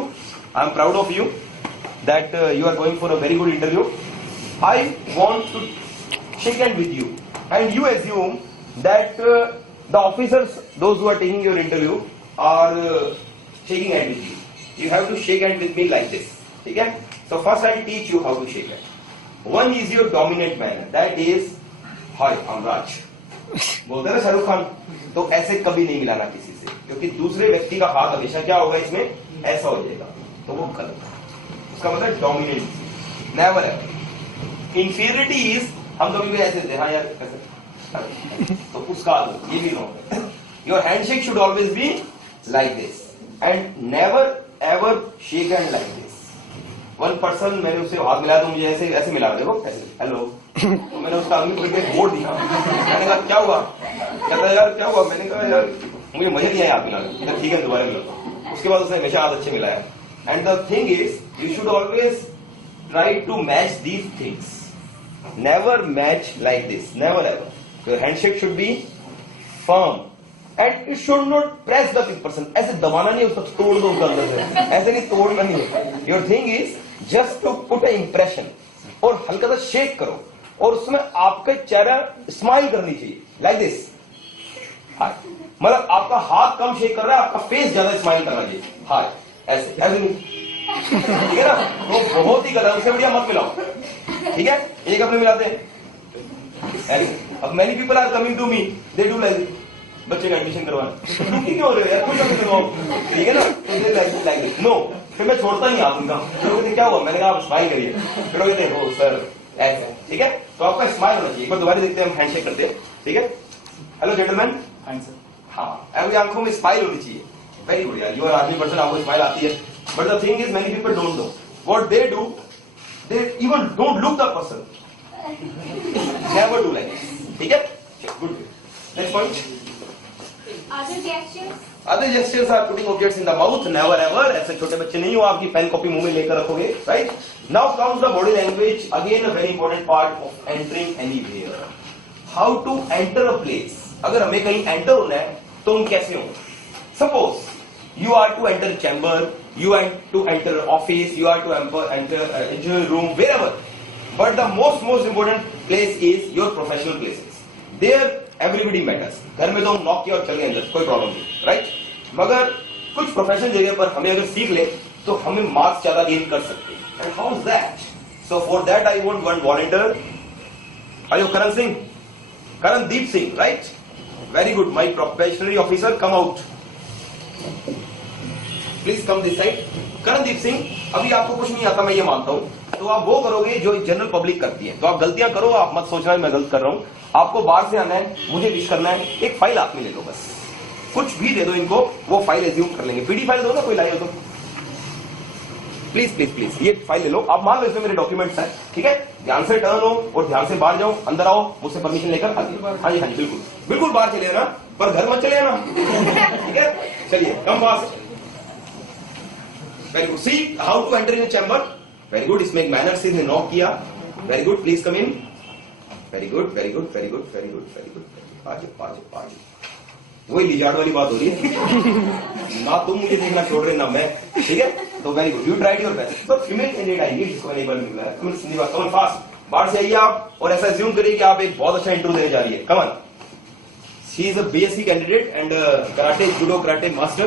I am proud of you that you are going for a very good interview. I want to shake hand with you, and you assume that the officers, those who are taking your interview, are shaking hand with you. You have to shake hand with me like this. Okay? So first I'll teach you how to shake hand. One is your dominant manner. That is, hi, I'm Raj. बोलते हैं ना शाहरुख खान, तो ऐसे कभी नहीं मिलाना किसी से, क्योंकि दूसरे व्यक्ति का हाथ हमेशा क्या होगा इसमें, ऐसा हो जाएगा, तो वो गलत है. उसका मतलब dominant. Never ever. Inferiority is हम कभी भी ऐसे थे, हाँ यार कैसे, तो उसका ये भी रॉन्ग है. Your handshake should always be like this and never ever shake hand like this. One person, मैंने उससे हाथ मिलाया तो मुझे ऐसे ऐसे मिला, देखो ऐसे हेलो, तो मैंने उसका आदमी को एक बोर्ड दिया. मैंने कहा क्या हुआ, कहता यार क्या हुआ. मैंने कहा यार मुझे मजा नहीं आया हाथ मिलाने. ठीक है दोबारा मिलाता हूँ. उसके बाद उसने हमेशा हाथ अच्छे मिलाया. And the thing is you should always try to match these things. Never match like this, never ever. Your handshake should be firm and it should not press the person. ऐसे दबाना नहीं, उसको तोड़ दो उसके अंदर से, ऐसे नहीं तोड़ना नहीं है. Your thing is just to put an impression और हल्का सा शेक करो और उसमें आपका चेहरा स्माइल करनी चाहिए like this. हाय, मतलब आपका हाथ कम शेक कर रहा है, आपका फेस ज्यादा स्माइल करना चाहिए. हाय, ऐसे ऐसे नहीं, ठीक है ना. तो बहुत ही गलत, उससे बढ़िया मत मिलाओ. ठीक है, एक अपने मिलाते हैं. अब many people are coming to me, they do like this. बच्चे का एडमिशन करवाना, दुखी क्यों हो रहे हो यार, कुछ ना करवाओ. ठीक है ना, तो लाइक नो. फिर मैं छोड़ता नहीं हाथ उनका. फिर कहते क्या हुआ, मैंने कहा आप स्माइल करिए. फिर कहते हो सर ऐसे. ठीक है, तो आपका स्माइल होना चाहिए. एक बार दोबारा देखते हैं, हम हैंडशेक करते हैं. ठीक है, हेलो जेंटलमैन. हाँ, अभी आंखों में स्माइल होनी चाहिए. वेरी गुड यार, यू आर आर्मी पर्सन, आपको स्माइल आती है. But the thing is many people don't know what they do. they even don't look the person. Never do like this. ठीक है? Good. Next point. Other gestures? Other gestures are putting objects in the mouth. Never ever. ऐसे छोटे बच्चे नहीं हो, आपकी pen copy मुंह में लेकर रखोगे, right? Now comes the body language. Again a very important part of entering anywhere. How to enter a place. अगर हमें कहीं enter होना है, तो हम कैसे हों? Suppose you are to enter chamber, you are to enter office, you are to enter engineering room, wherever. But the most important place is your professional places. There everybody matters. घर में तो हम नॉक किया और चल गए अंदर, कोई प्रॉब्लम नहीं, राइट? मगर कुछ प्रोफेशनल जगह पर हमें अगर सीख ले तो हमें मार्क्स ज्यादा गेन कर सकते हैं. And how is that? So for that I want one volunteer. Are you Karan Singh? Karandeep Singh, right? Very good. My probationary officer, come out. Please come this side. Karandeep Singh, अभी आपको कुछ नहीं आता, मैं ये मानता हूं, तो आप वो करोगे जो जनरल पब्लिक करती है. तो आप गलतियां करो, आप मत सोचना मैं गलत कर रहा हूं. आपको बाहर से आना है, मुझे विश करना है, एक फाइल हाथ में ले लो, बस कुछ भी दे दो इनको, वो फाइल एज्यूम कर लेंगे. पीडी फाइल दो ना, कोई लाई हो तो प्लीज प्लीज प्लीज ये फाइल ले लो. आप मान लो इसमें मेरे डॉक्यूमेंट्स हैं, ठीक है? ध्यान से टर्न हो और ध्यान से बाहर जाओ, अंदर आओ, मुझसे परमिशन लेकर आगे. हाँ जी बिल्कुल बिल्कुल बाहर चले जाना, पर घर मत चले जाना, ठीक है? चलिए come fast. Very good. See how to enter in chamber. Very good. इसमें एक मैनर से नॉक किया. Very good. Please come in. Very good very good very good very good very good. आज वही लिजार्ड वाली बात हो रही है ना, तुम मुझे देखना छोड़ रहे ना मैं, ठीक है? तो very good. You tried your best. तो फीमेल कैंडिडेट आएगी जिसको एनेबल मिल रहा है. कम सिंधी बात, कम फास्ट. बाहर से आइए आप और ऐसा अज्यूम करिए कि आप एक बहुत अच्छा इंटरव्यू देने जा रही है. Come on. She is a BSc candidate and karate judo karate master.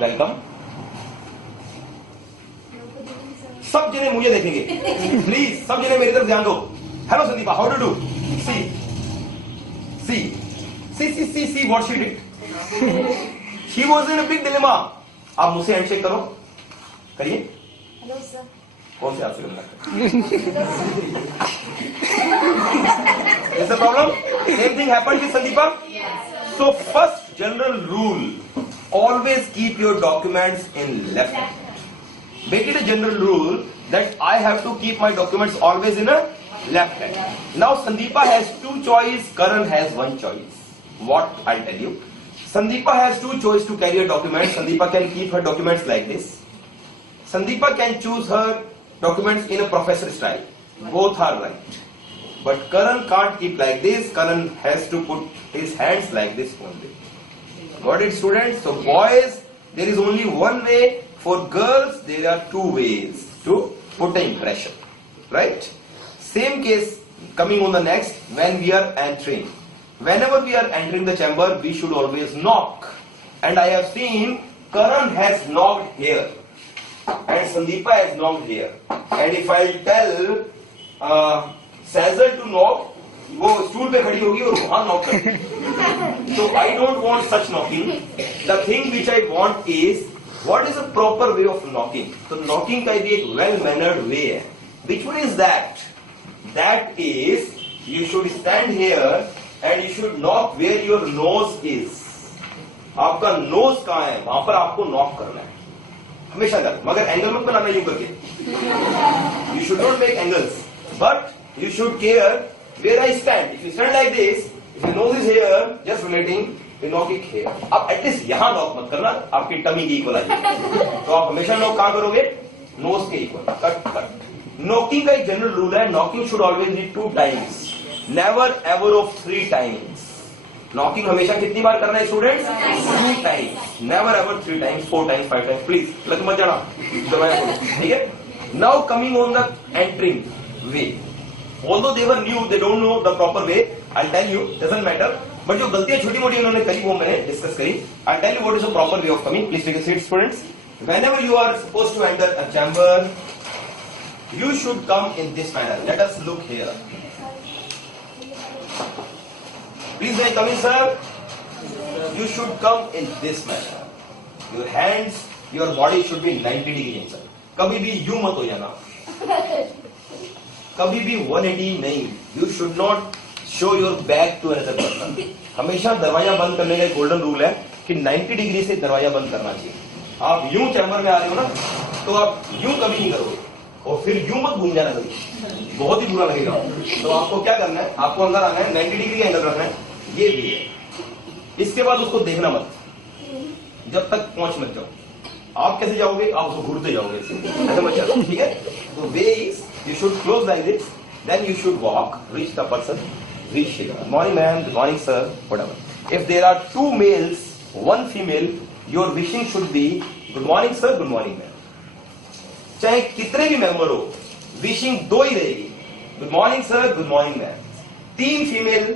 Welcome. सब जने मुझे देखेंगे, प्लीज सब जने मेरी तरफ ध्यान दो. Hello Sandeepa, how do do? See what she did. She was in a big dilemma. आप मुझसे हैंडशेक करो, करिए. Hello sir. कौन से हाथ से करना? Is the problem? Same thing happened with Sandeepa. So first general rule, always keep your documents in left hand. Make it a general rule that I have to keep my documents always in a left hand. Now Sandeepa has two choice, Karan has one choice. What? I'll tell you. Sandeepa has two choice to carry her documents. Sandeepa can keep her documents like this. Sandeepa can choose her documents in a professor style. Both are right. But Karan can't keep like this. Karan has to put his hands like this only. Got it, students? So boys, there is only one way. For girls, there are two ways to put an impression, right? Same case coming on the next. When we are entering, whenever we are entering the chamber, we should always knock. And I have seen Karan has knocked here and Sandeepa has knocked here. And if I tell Sazel to knock, वो stool पे खड़ी होगी और वहां knock करेगी. So I don't want such knocking. The thing which I want is what is a proper way of knocking. So knocking का भी एक well mannered way है. Which one is that? That is you should stand here and you should knock where your nose is. आपका nose कहाँ है, वहां पर आपको knock करना है हमेशा कर. मगर एंगल मत बनाना यूं करके. You should not make angles, but you should care where I stand. If you stand like this, if your nose is here, just relating, you knock it here. अब एटलीस्ट यहाँ नॉक मत करना, आपकी tummy के equal आ जाएगी. तो आप हमेशा नॉक कहाँ करोगे? नोज के इक्वल. Cut cut. नॉकिंग का एक जनरल रूल है. Knocking should always be 2 times, never ever of 3 times. Knocking हमेशा कितनी बार करना है students? 2 times, never ever 3 times, 4 times, 5 times. Please लग मत जाना, ठीक है? Now coming on the entering way. Although they were new, they don't know the proper way. I'll tell you, doesn't matter. But जो गलतियां छोटी मोटी उन्होंने करी वो मैंने डिस्कस करी. I'll tell you what is the proper way of coming. Please take a seat, students. Whenever you are supposed to enter a chamber, you should come in this manner. Let us look here. Please may I come in, sir? You should come in this manner. Your hands, your body should be 90 degrees inside. कभी भी यूं मत हो जाना. कभी भी 180 नहीं. You should not show your back to another person. हमेशा दरवाजा बंद करने का एक गोल्डन रूल है कि 90 डिग्री से दरवाजा बंद करना चाहिए. आप यूं चैम्बर में आ रहे हो ना, तो आप यूं कभी नहीं करोगे, और फिर यूं मत घूम जाना कभी, बहुत ही बुरा लगेगा। तो आपको क्या करना है, आपको अंदर आना है, 90 डिग्री एंगल रखना है, ये भी है। इसके बाद उसको देखना मत, जब तक पहुंच मत जाओ। आप कैसे जाओगे, आप उसको घूरते जाओगे, ऐसे मत चलो, ठीक है। तो way is you should close like this, then you should walk, reach the person, reach good morning ma'am, good morning sir, whatever. If there are 2 males 1 female, your wishing should be good morning sir, good morning ma'am. चाहे कितने भी member हो, wishing 2 ही रहेगी, good morning sir, good morning ma'am. 3 female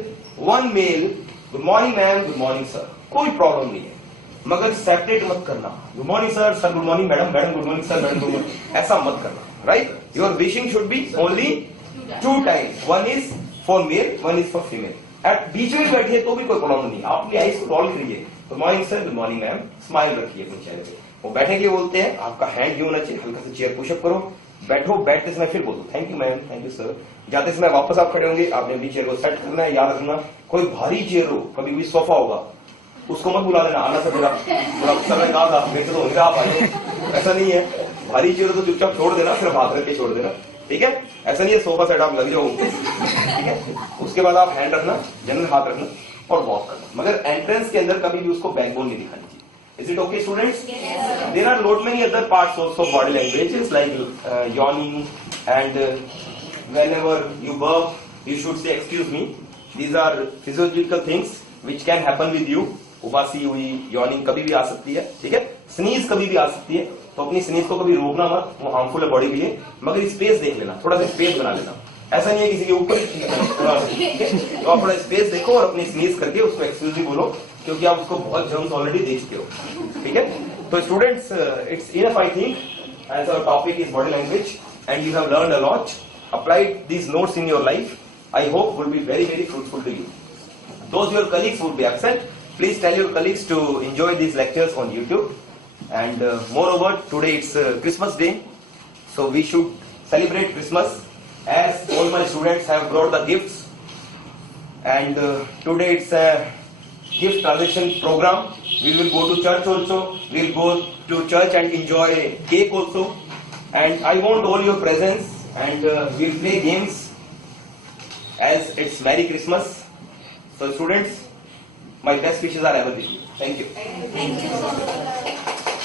1 male, good morning ma'am, good morning sir, कोई problem नहीं है। मगर सेपरेट मत करना, good morning sir, sir good morning madam, madam good morning sir, madam good morning, ऐसा मत करना, right. Your wishing should be only 2 times, 1 is for male, 1 is for female. एट बीच में बैठिए तो भी कोई प्रॉब्लम नहीं, आप अपनी आईज को रोल करिए, good morning sir, good morning ma'am, smile रखिए अपने चेहरे पे। वो बैठने के लिए बोलते हैं, आपका हैंड भी होना चाहिए, हल्का सा चेयर पुशअप करो, बैठो, बैठते समय फिर बोलो thank you ma'am, thank you sir. जाते समय वापस आप खड़े होंगे, आपने भी चेयर को सेट करना है, याद रखना कोई भारी चेयर हो, कभी भी सोफा होगा, उसको मत बुला लेना, आना सर सर ने कहा था मेरे से तो होंगे, आप आइए, ऐसा नहीं है। भारी चेयर तो चुपचाप छोड़ देना, सिर्फ हाथ रख के छोड़ देना, ठीक है। ऐसा नहीं है सोफा सेट आप लग जाओ, ठीक है। उसके बाद आप हैंड रखना, जनरल हाथ रखना और वॉक करना, मगर एंट्रेंस के अंदर कभी भी उसको बैकबोन नहीं दिखानी चाहिए। Is it okay, students? Yes. There are lot many other parts also of body languages like yawning and whenever you burp, you should say excuse me. These are physiological things which can happen with you. उबासी हुई, yawning कभी भी आ सकती है, ठीक है। Sneeze कभी भी आ सकती है, तो अपनी स्नीज को कभी रोकना मत, वो हार्मफुल है बॉडी के लिए, मगर स्पेस देख लेना, थोड़ा सा स्पेस बना लेना। ऐसा नहीं है किसी के ऊपर, तो आप थोड़ा स्पेस देखो और अपनी स्नीज करके उसको एक्सक्यूज बोलो, क्योंकि आप उसको बहुत जर्म्स ऑलरेडी दे चुके हो, ठीक है। तो students, it's enough I think, as our topic is body language and you have learned a lot, applied these notes in your life, I hope will be very very fruitful to you. Those your colleagues would be absent, please tell your colleagues to enjoy these lectures on YouTube. And moreover, today it's Christmas Day, so we should celebrate Christmas, as all my students have brought the gifts. And today it's a gift transaction program. We will go to church also, we will go to church and enjoy cake also, and I want all your presence, and we will play games as it's Merry Christmas. So students, my best wishes are ever with you. Thank you. Thank you so much.